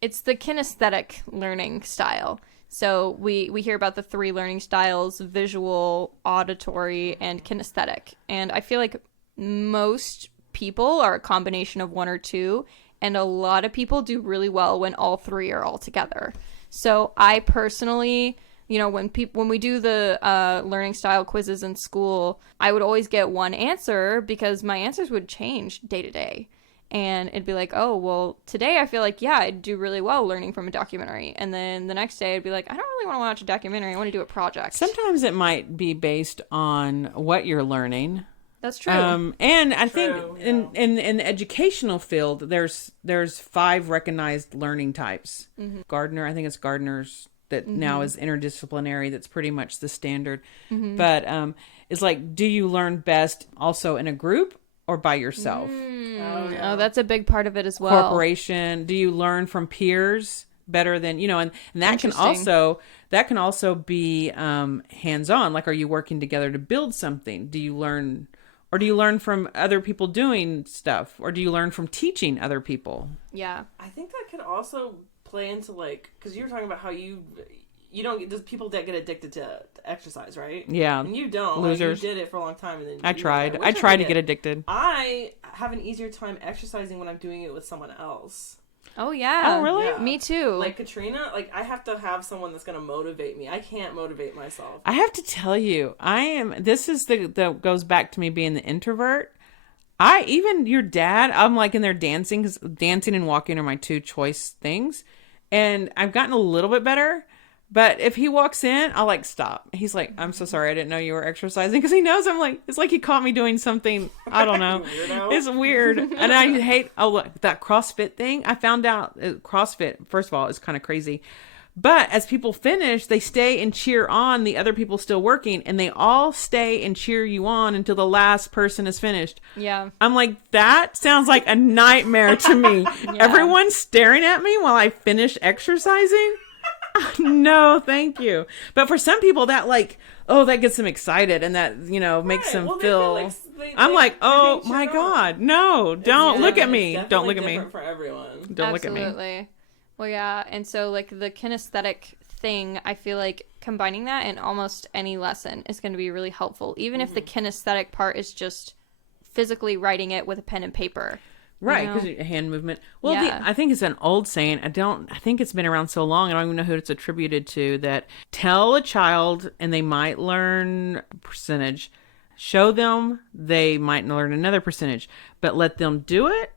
It's the kinesthetic learning style. So we hear about the 3 learning styles: visual, auditory, and kinesthetic. And I feel like most people are a combination of one or two, and a lot of people do really well when all 3 are all together. So I personally, when we do the learning style quizzes in school, I would always get one answer because my answers would change day to day. And it'd be like, oh, well, today I feel like, yeah, I'd do really well learning from a documentary. And then the next day I'd be like, I don't really want to watch a documentary. I want to do a project. Sometimes it might be based on what you're learning. That's true. And I think True, in the educational field, there's 5 recognized learning types. Gardner, I think it's Gardner's that now is interdisciplinary. That's pretty much the standard. But it's like, do you learn best also in a group or by yourself? Oh, that's a big part of it as well. Corporation. Do you learn from peers better than, and that can also be hands-on. Like, are you working together to build something? Do you learn from other people doing stuff, or do you learn from teaching other people? Yeah. I think that could also play into, like, because you were talking about how you don't, there's people that get addicted to exercise, right? Yeah. And you don't. Losers. Like, you did it for a long time. And then I tried to get addicted. I have an easier time exercising when I'm doing it with someone else. Oh, yeah. Oh, really? Yeah. Me too. Like Katrina, like, I have to have someone that's going to motivate me. I can't motivate myself. I have to tell you, this is the goes back to me being the introvert. Even your dad, I'm like in there dancing, 'cause dancing and walking are my two choice things. And I've gotten a little bit better. But if he walks in, I'll like stop. He's like, I'm so sorry, I didn't know you were exercising. Because he knows I'm like, it's like he caught me doing something, I don't know. It's weird. And I hate, look, that CrossFit thing. I found out CrossFit, first of all, is kind of crazy. But as people finish, they stay and cheer on the other people still working. And they all stay and cheer you on until the last person is finished. Yeah. I'm like, that sounds like a nightmare to me. Yeah. Everyone's staring at me while I finish exercising. No, thank you. But for some people that that gets them excited, and that, makes them feel I'm like, oh my God, no, don't look at me. Don't look at me. For everyone. Don't look at me. Absolutely. Well, yeah. And so like the kinesthetic thing, I feel like combining that in almost any lesson is going to be really helpful. Even if the kinesthetic part is just physically writing it with a pen and paper. Right, because hand movement. Well, Yeah. I think it's an old saying. I think it's been around so long, I don't even know who it's attributed to, that tell a child and they might learn a percentage. Show them, they might learn another percentage. But let them do it,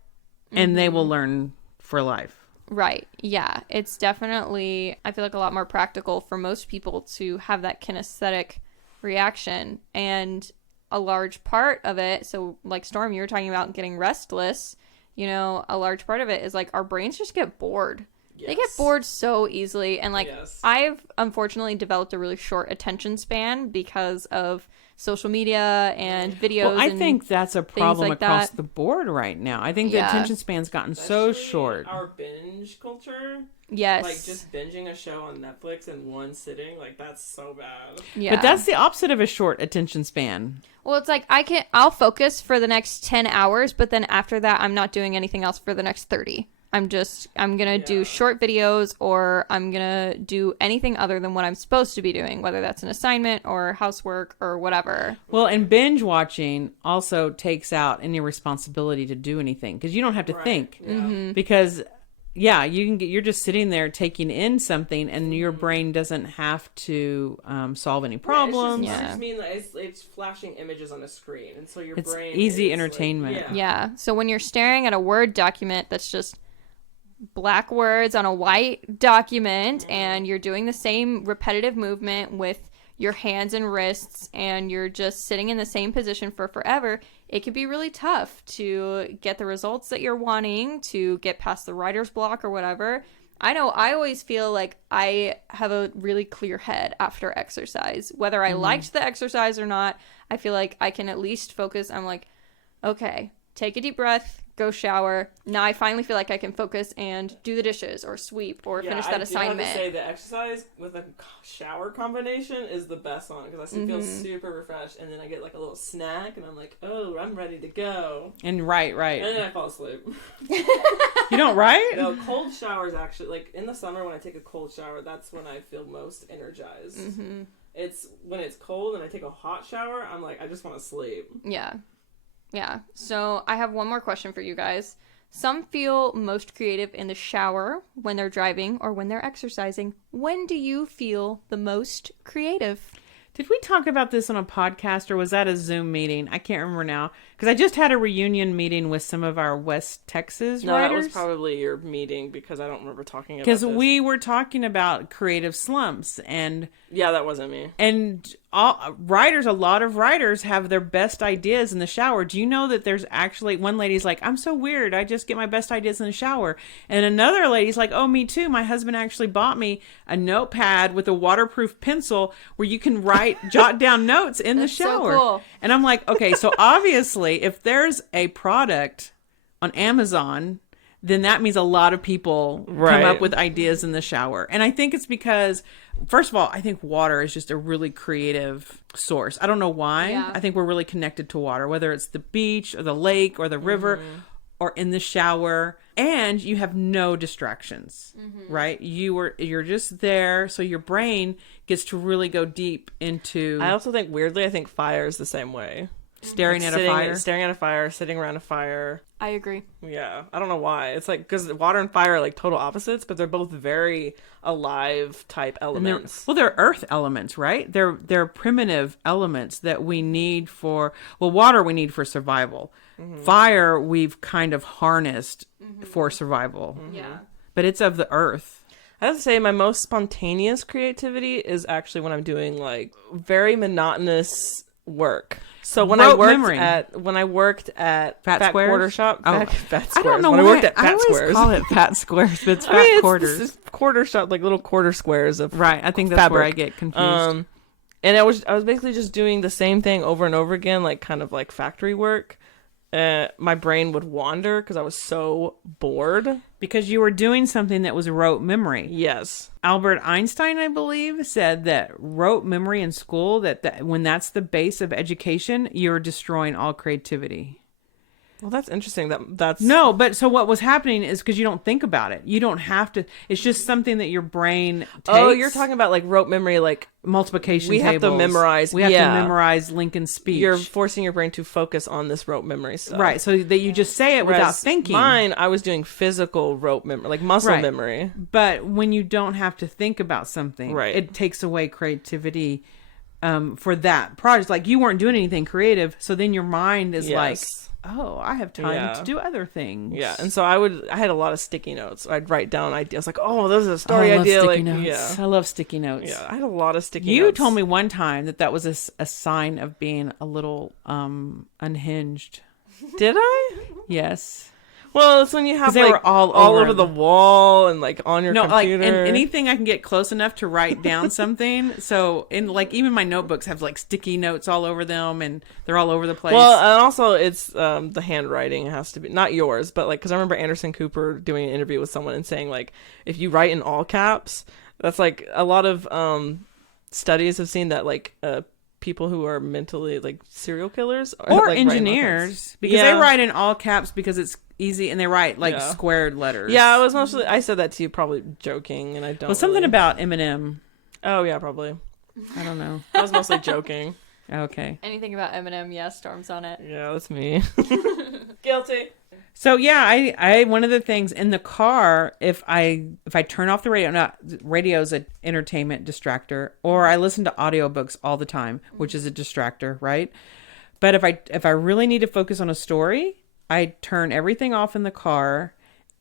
and they will learn for life. Right. Yeah. It's definitely, I feel like, a lot more practical for most people to have that kinesthetic reaction. And a large part of it, so like Storm, you were talking about getting restless. A large part of it is like our brains just get bored. Yes. They get bored so easily. And like, Yes. I've unfortunately developed a really short attention span because of social media and videos. Well, I and think that's a problem like across that. the board right now. I think the Yeah. attention span's gotten so Especially short. Our binge culture. Yes. Like, just binging a show on Netflix in one sitting, like, that's so bad. Yeah. But that's the opposite of a short attention span. Well, it's like I'll focus for the next 10 hours, but then after that, I'm not doing anything else for the next 30. I'm going to do short videos, or I'm going to do anything other than what I'm supposed to be doing, whether that's an assignment or housework or whatever. Well, and binge watching also takes out any responsibility to do anything, because you don't have to think. Yeah. Because you're just sitting there taking in something, and your brain doesn't have to solve any problems. It just means that it's flashing images on a screen, and so your It's brain easy is, entertainment. Like, Yeah. So when you're staring at a Word document that's just black words on a white document, and you're doing the same repetitive movement with your hands and wrists, and you're just sitting in the same position for forever, it can be really tough to get the results that you're wanting, to get past the writer's block or whatever. I know I always feel like I have a really clear head after exercise. Whether I liked the exercise or not, I feel like I can at least focus. I'm like, okay, take a deep breath, go shower. Now I finally feel like I can focus and do the dishes or sweep or finish that assignment. I have to say the exercise with a shower combination is the best one, because I feel super refreshed, and then I get like a little snack, and I'm like, oh, I'm ready to go. And right. And then I fall asleep. You don't write? No, cold showers actually, like in the summer when I take a cold shower, that's when I feel most energized. It's when it's cold and I take a hot shower, I'm like, I just want to sleep. Yeah. So I have one more question for you guys. Some feel most creative in the shower, when they're driving, or when they're exercising. When do you feel the most creative? Did we talk about this on a podcast, or was that a Zoom meeting? I can't remember now. Because I just had a reunion meeting with some of our West Texas No, writers. that was probably your meeting, because I don't remember talking about Because this. we were talking about creative slumps, and Yeah, that wasn't me. a lot of writers have their best ideas in the shower. Do you know that there's actually, one lady's like, I'm so weird, I just get my best ideas in the shower. And another lady's like, oh, me too. My husband actually bought me a notepad with a waterproof pencil where you can jot down notes in the shower. So cool. And I'm like, okay, so obviously if there's a product on Amazon then that means a lot of people come Right. up with ideas in the shower. And I think it's because, first of all, I think water is just a really creative source. I don't know why. Yeah. I think we're really connected to water, whether it's the beach or the lake or the river or in the shower. And you have no distractions, right? You're just there. So your brain gets to really go deep into I also think, weirdly, I think fire is the same way. staring at a Sitting- fire. Staring at a fire, sitting around a fire. I agree. Yeah, I don't know why. It's like, because water and fire are like total opposites, but they're both very alive type And elements. they're earth elements, right? They're primitive elements that we need for, well, water we need for survival. Fire we've kind of harnessed for survival. Yeah. But it's of the earth. I have to say, my most spontaneous creativity is actually when I'm doing like very monotonous work. So when Rote I memory. worked at Fat Squares? Quarter Shop, Oh. Fat Squares. I don't know when why. I worked at I Fat always Squares. call it fat squares, but it's fat I mean, it's quarters. just quarter shop, like little quarter squares of Right. I think that's where I fabric. get confused. And I was basically just doing the same thing over and over again, like kind of like factory work. My brain would wander because I was so bored. Because you were doing something that was rote memory. Yes. Albert Einstein, I believe, said that rote memory in school, that when that's the base of education, you're destroying all creativity. Well, that's interesting. That's No, but so what was happening is because you don't think about it. You don't have to. It's just something that your brain takes. Oh, you're talking about like rote memory, like multiplication we have to tables. memorize- We have yeah. to memorize Lincoln's speech. you're forcing your brain to focus on this rote memory stuff. right, so that you just say it without Whereas thinking. Mine, I was doing physical rote memory, like muscle Right. memory. But when you don't have to think about something, Right. it takes away creativity for that project. Like you weren't doing anything creative, so then your mind is like, Yes. oh, I have time Yeah. to do other things. Yeah, and so I had a lot of sticky notes. I'd write down ideas like, oh, this is a Oh, story I love idea. sticky Like, notes. yeah, I love sticky notes. yeah, I had a lot of sticky You notes. told me one time that was a sign of being a little unhinged. Did I? Yes. Well, it's when you have 'Cause they like were all over over the wall and like on your No, like computer. and anything I can get close enough to write down something. So in like even my notebooks have like sticky notes all over them, and they're all over the place. Well, and also it's the handwriting has to be not yours, but like because I remember Anderson Cooper doing an interview with someone and saying like if you write in all caps, that's like a lot of studies have seen that like people who are mentally like serial killers or like, write in all caps. engineers because Yeah. they write in all caps because it's easy, and they write like Yeah. squared letters. Yeah, I said that to you probably joking, and I don't. Well, something really- about Eminem. Oh yeah, probably. I don't know. I was mostly joking. Okay. Anything about Eminem, yes, Storm's on it. Yeah, that's me. Guilty. So yeah, I one of the things in the car, if I turn off the radio, not radio's an entertainment distractor, or I listen to audiobooks all the time, which is a distractor, right? But if I really need to focus on a story, I turn everything off in the car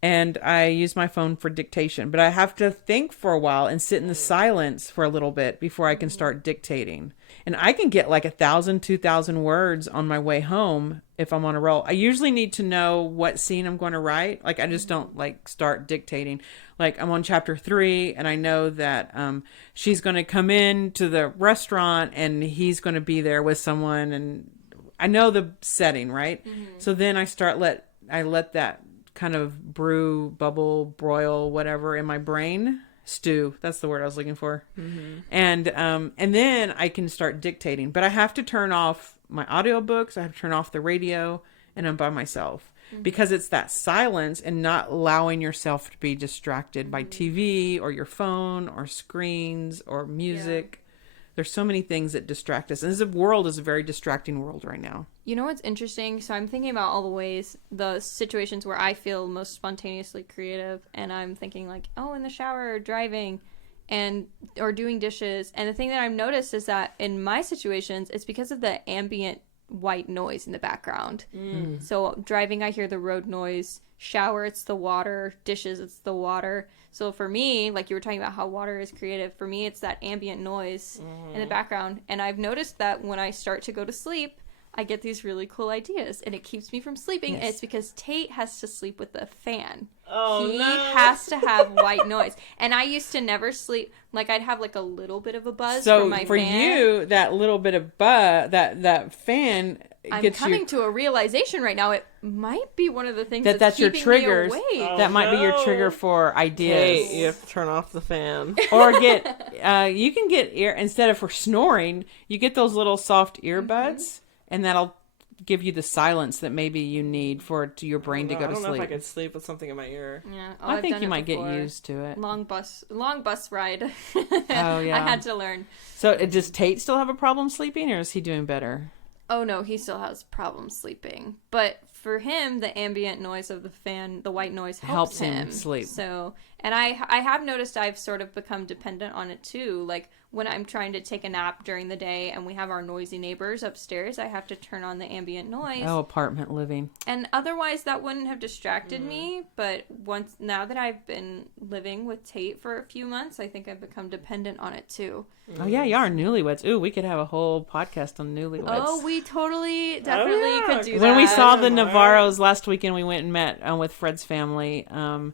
and I use my phone for dictation. But I have to think for a while and sit in the silence for a little bit before I can start dictating. And I can get like 1,000, 2,000 words on my way home if I'm on a roll. I usually need to know what scene I'm going to write. Like I just don't like start dictating. Like I'm on chapter 3 and I know that she's going to come in to the restaurant and he's going to be there with someone, and I know the setting, right? So then I let that kind of brew, bubble, broil, whatever in my brain. Stew. That's the word I was looking for. And then I can start dictating. But I have to turn off my audiobooks. I have to turn off the radio, and I'm by myself. Because it's that silence and not allowing yourself to be distracted by TV or your phone or screens or music. There's so many things that distract us. And this world is a very distracting world right now. You know what's interesting? So I'm thinking about all the situations where I feel most spontaneously creative, and I'm thinking like, oh, in the shower or driving or doing dishes. And the thing that I've noticed is that in my situations, it's because of the ambient white noise in the background. So driving, I hear the road noise. Shower, it's the water. Dishes, it's the water. So for me, like you were talking about how water is creative, for me it's that ambient noise in the background. And I've noticed that when I start to go to sleep, I get these really cool ideas, and it keeps me from sleeping. Yes. And it's because Tate has to sleep with the fan. Oh, he no. has to have white noise. And I used to never sleep. Like, I'd have, like, a little bit of a buzz So from my for fan. you, that little bit of that fan I'm gets coming you. to a realization right now. It might be one of the things That's your keeping triggers. me awake. Oh, That might be your no. trigger for ideas. Hey, you have to turn off the fan. Or you can get instead of for snoring, you get those little soft earbuds, and that'll give you the silence that maybe you need for your brain to go I to don't know if I sleep. could sleep with something in my ear. Yeah, I I've think done you it might before. get used to it. Long bus ride. Oh, yeah. I had to learn. So does Tate still have a problem sleeping, or is he doing better? Oh no, he still has problems sleeping. But for him, the ambient noise of the fan, the white noise, helps him sleep. So, and I have noticed I've sort of become dependent on it too. Like when I'm trying to take a nap during the day and we have our noisy neighbors upstairs, I have to turn on the ambient noise. Oh, apartment living. And otherwise that wouldn't have distracted me, but now that I've been living with Tate for a few months, I think I've become dependent on it too. Oh yeah, you are newlyweds. Ooh, we could have a whole podcast on newlyweds. Oh, we definitely yeah, could do that. When we saw the Tomorrow. Navarros last weekend, we went and met with Fred's family, and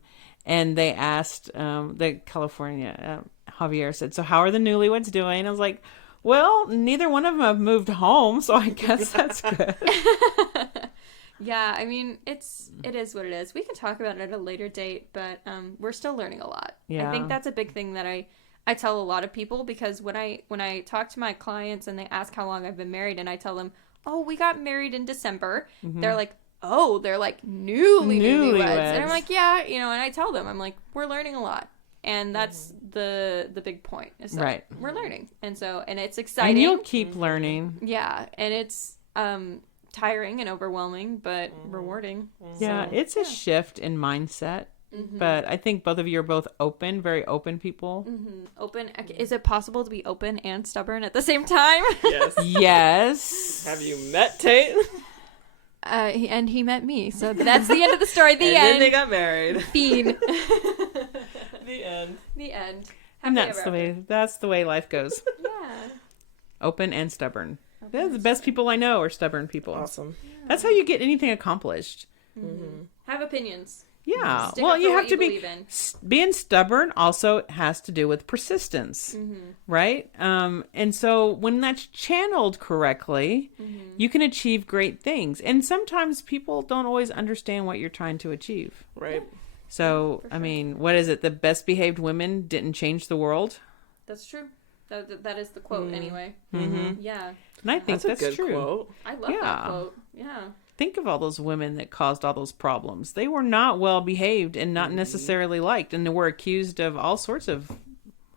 they asked the California Javier said, "So how are the newlyweds doing?" I was like, "Well, neither one of them have moved home, so I guess that's good." Yeah, I mean, it is what it is. We can talk about it at a later date, but we're still learning a lot. Yeah. I think that's a big thing that I tell a lot of people, because when I talk to my clients and they ask how long I've been married and I tell them, "Oh, we got married in December." They're like, "Oh, they're like newlyweds." And I'm like, "Yeah, and I tell them, I'm like, we're learning a lot." And that's the big point. Is that Right. we're learning. And it's exciting. And you'll keep learning. Yeah, and it's tiring and overwhelming, but rewarding. Yeah, So, it's a shift in mindset. But I think both of you are both very open people. open. Is it possible to be open and stubborn at the same time? Yes. Yes. Have you met Tate? And he met me, so that's the end of the story. The and end. then they got married. Fiend. The end. The end. And Happily that's ever the way life goes. after. Yeah. Open and stubborn. They're the best people I know are stubborn people. Awesome. That's how you get anything accomplished. Have opinions. Yeah. Stick Well, up for you what have you to be believe in. being stubborn also has to do with persistence, right? And so when that's channeled correctly, you can achieve great things. And sometimes people don't always understand what you're trying to achieve. Right. So, I mean, what is it? The best behaved women didn't change the world. That's true. That is the quote anyway. Yeah. And I think That's a good true. quote. I love Yeah. that quote. Yeah. Think of all those women that caused all those problems. They were not well behaved and not necessarily liked, and they were accused of all sorts of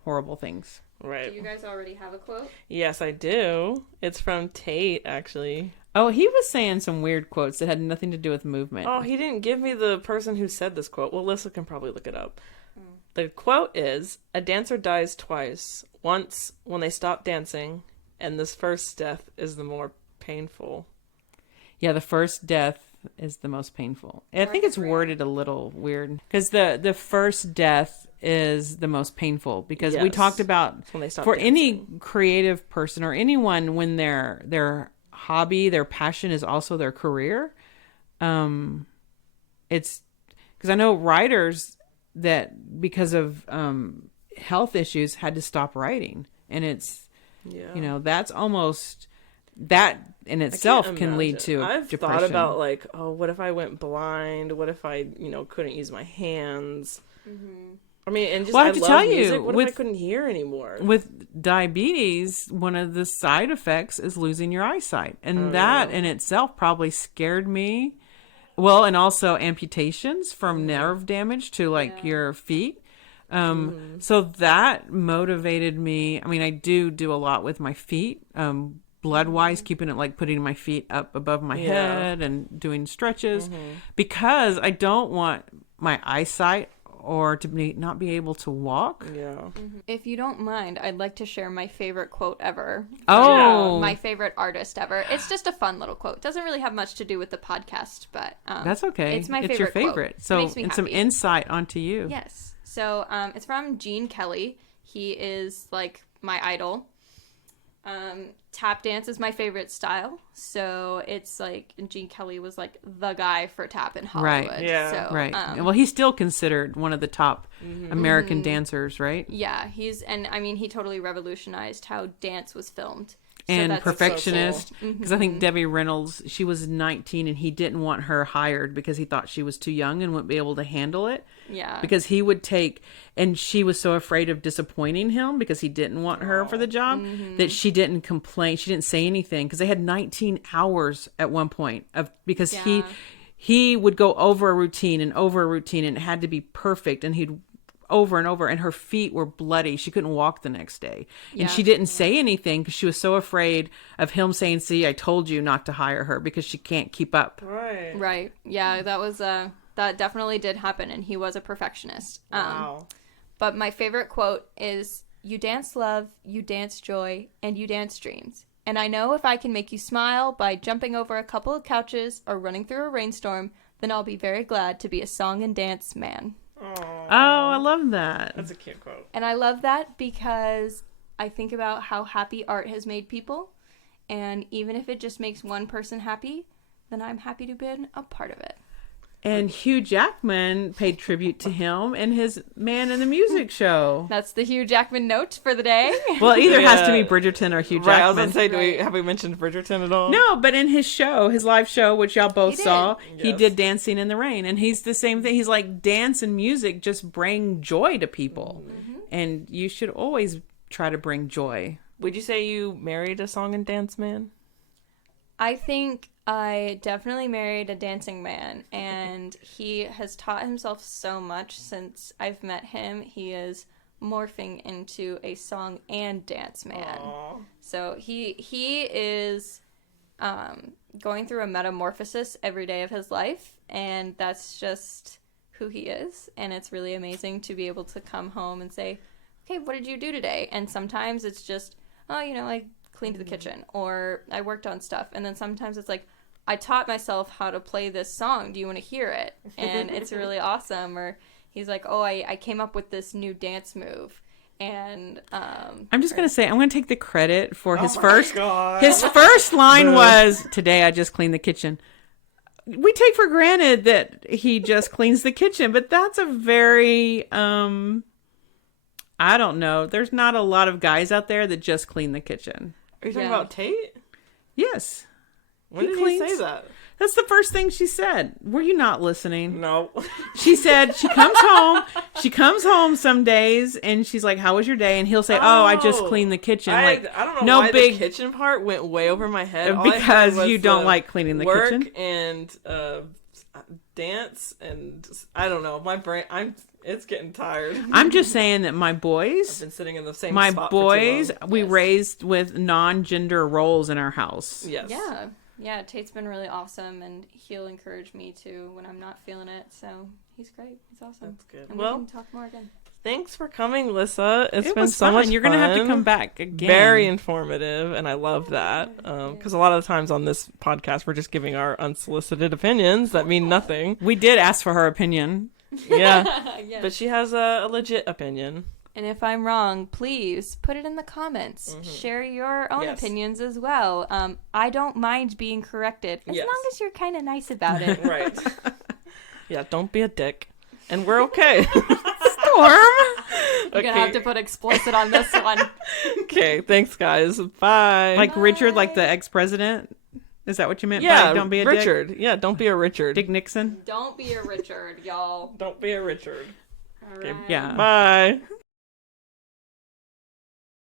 horrible things. Right. Do you guys already have a quote? Yes, I do. It's from Tate, actually. Oh, he was saying some weird quotes that had nothing to do with movement. Oh, he didn't give me the person who said this quote. Well, Lyssa can probably look it up. The quote is, "A dancer dies twice. Once when they stop dancing, and this first death is the more painful." Yeah, the first death is the most painful. I think it's worded a little weird because the first death is the most painful because we Yes. talked about When they stop for any dancing. creative person or anyone when their hobby, their passion is also their career. It's because I know writers that because of health issues had to stop writing, and it's Yeah. that's almost that in itself Can't can lead imagine. to I've depression. thought about like, oh, what if I went blind? What if I, couldn't use my hands? I mean, and just Well, I have to love tell you, music. What if I with- couldn't hear anymore? With diabetes, one of the side effects is losing your eyesight, and that in itself probably scared me. Well, and also amputations from nerve damage to like your feet. So that motivated me. I mean, I do a lot with my feet, blood wise, keeping it like putting my feet up above my head and doing stretches because I don't want my eyesight or to not be able to walk. Yeah. If you don't mind, I'd like to share my favorite quote ever. Oh. My favorite artist ever. It's just a fun little quote. Doesn't really have much to do with the podcast, but That's okay. It's my It's your favorite quote. favorite. It So, makes me and some happy. insight onto you. Yes. So it's from Gene Kelly. He is like my idol. Tap dance is my favorite style. So it's like, and Gene Kelly was like the guy for tap in Hollywood. Right. Yeah. So, Right. Well, he's still considered one of the top American dancers, right? yeah, he totally revolutionized how dance was filmed. And that's perfectionist, so because I think Debbie Reynolds, she was 19 and he didn't want her hired because he thought she was too young and wouldn't be able to handle it. Yeah. Because he would take, and she was so afraid of disappointing him because he didn't want her for the job that she didn't complain. She didn't say anything because they had 19 hours at one point because he would go over a routine and it had to be perfect, and he'd over and over, and her feet were bloody. She couldn't walk the next day. And she didn't say anything because she was so afraid of him saying, see, I told you not to hire her, because she can't keep up. Right. Right. Yeah, that was that definitely did happen, and he was a perfectionist. Wow. But my favorite quote is, "You dance love, you dance joy, and you dance dreams. And I know if I can make you smile by jumping over a couple of couches or running through a rainstorm, then I'll be very glad to be a song and dance man." Oh, I love that. That's a cute quote. And I love that because I think about how happy art has made people. And even if it just makes one person happy, then I'm happy to be a part of it. And Hugh Jackman paid tribute to him in his Man in the Music show. That's the Hugh Jackman note for the day. Well, it either has to be Bridgerton or Hugh Jackman. Right, I was going to say, have we mentioned Bridgerton at all? No, but in his show, his live show, which y'all both saw, he Yes. did Dancing in the Rain. And he's the same thing. He's like, dance and music just bring joy to people. And you should always try to bring joy. Would you say you married a song and dance man? I think I definitely married a dancing man, and he has taught himself so much since I've met him. He is morphing into a song and dance man. Aww. So he is going through a metamorphosis every day of his life, and that's just who he is. And it's really amazing to be able to come home and say, okay, what did you do today? And sometimes it's just, I cleaned the kitchen, or I worked on stuff. And then sometimes it's like, I taught myself how to play this song. Do you want to hear it? And it's really awesome. Or he's like, oh, I came up with this new dance move. And I'm just going to say, I'm going to take the credit for his God. His first line was, today I just cleaned the kitchen. We take for granted that he just cleans the kitchen, but that's a very, I don't know. There's not a lot of guys out there that just clean the kitchen. Are you talking about Tate? Yes. When did he say that? That's the first thing she said. Were you not listening? No. She said she comes home some days and she's like, how was your day? And he'll say, I just cleaned the kitchen. I don't know why the kitchen part went way over my head. All because I heard you was don't like cleaning the work kitchen. And dance, and I don't know. My brain, it's getting tired. I'm just saying that my boys, I've been sitting in the same my spot boys, for too long. we raised with non-gender roles in our house. Yes. Yeah, Tate's been really awesome, and he'll encourage me too when I'm not feeling it. So he's great. He's awesome. That's good. And Well, we can talk more again. thanks for coming, Lyssa. It It been was so fun. much fun. You're going to have to come back again. Very informative, and I love that. Because a lot of the times on this podcast, we're just giving our unsolicited opinions that mean nothing. We did ask for her opinion. Yeah. Yes. But she has a legit opinion. And if I'm wrong, please put it in the comments. Share your own opinions as well. I don't mind being corrected as long as you're kind of nice about it. Right. Yeah, don't be a dick. And we're okay. Storm! You're going to have to put explicit on this one. Okay, thanks, guys. Bye. Like Richard, like the ex-president? Is that what you meant yeah, by don't be a Richard. dick? Yeah, don't be a Richard. Dick Nixon? Don't be a Richard, y'all. Don't be a Richard. All right. Yeah. Bye.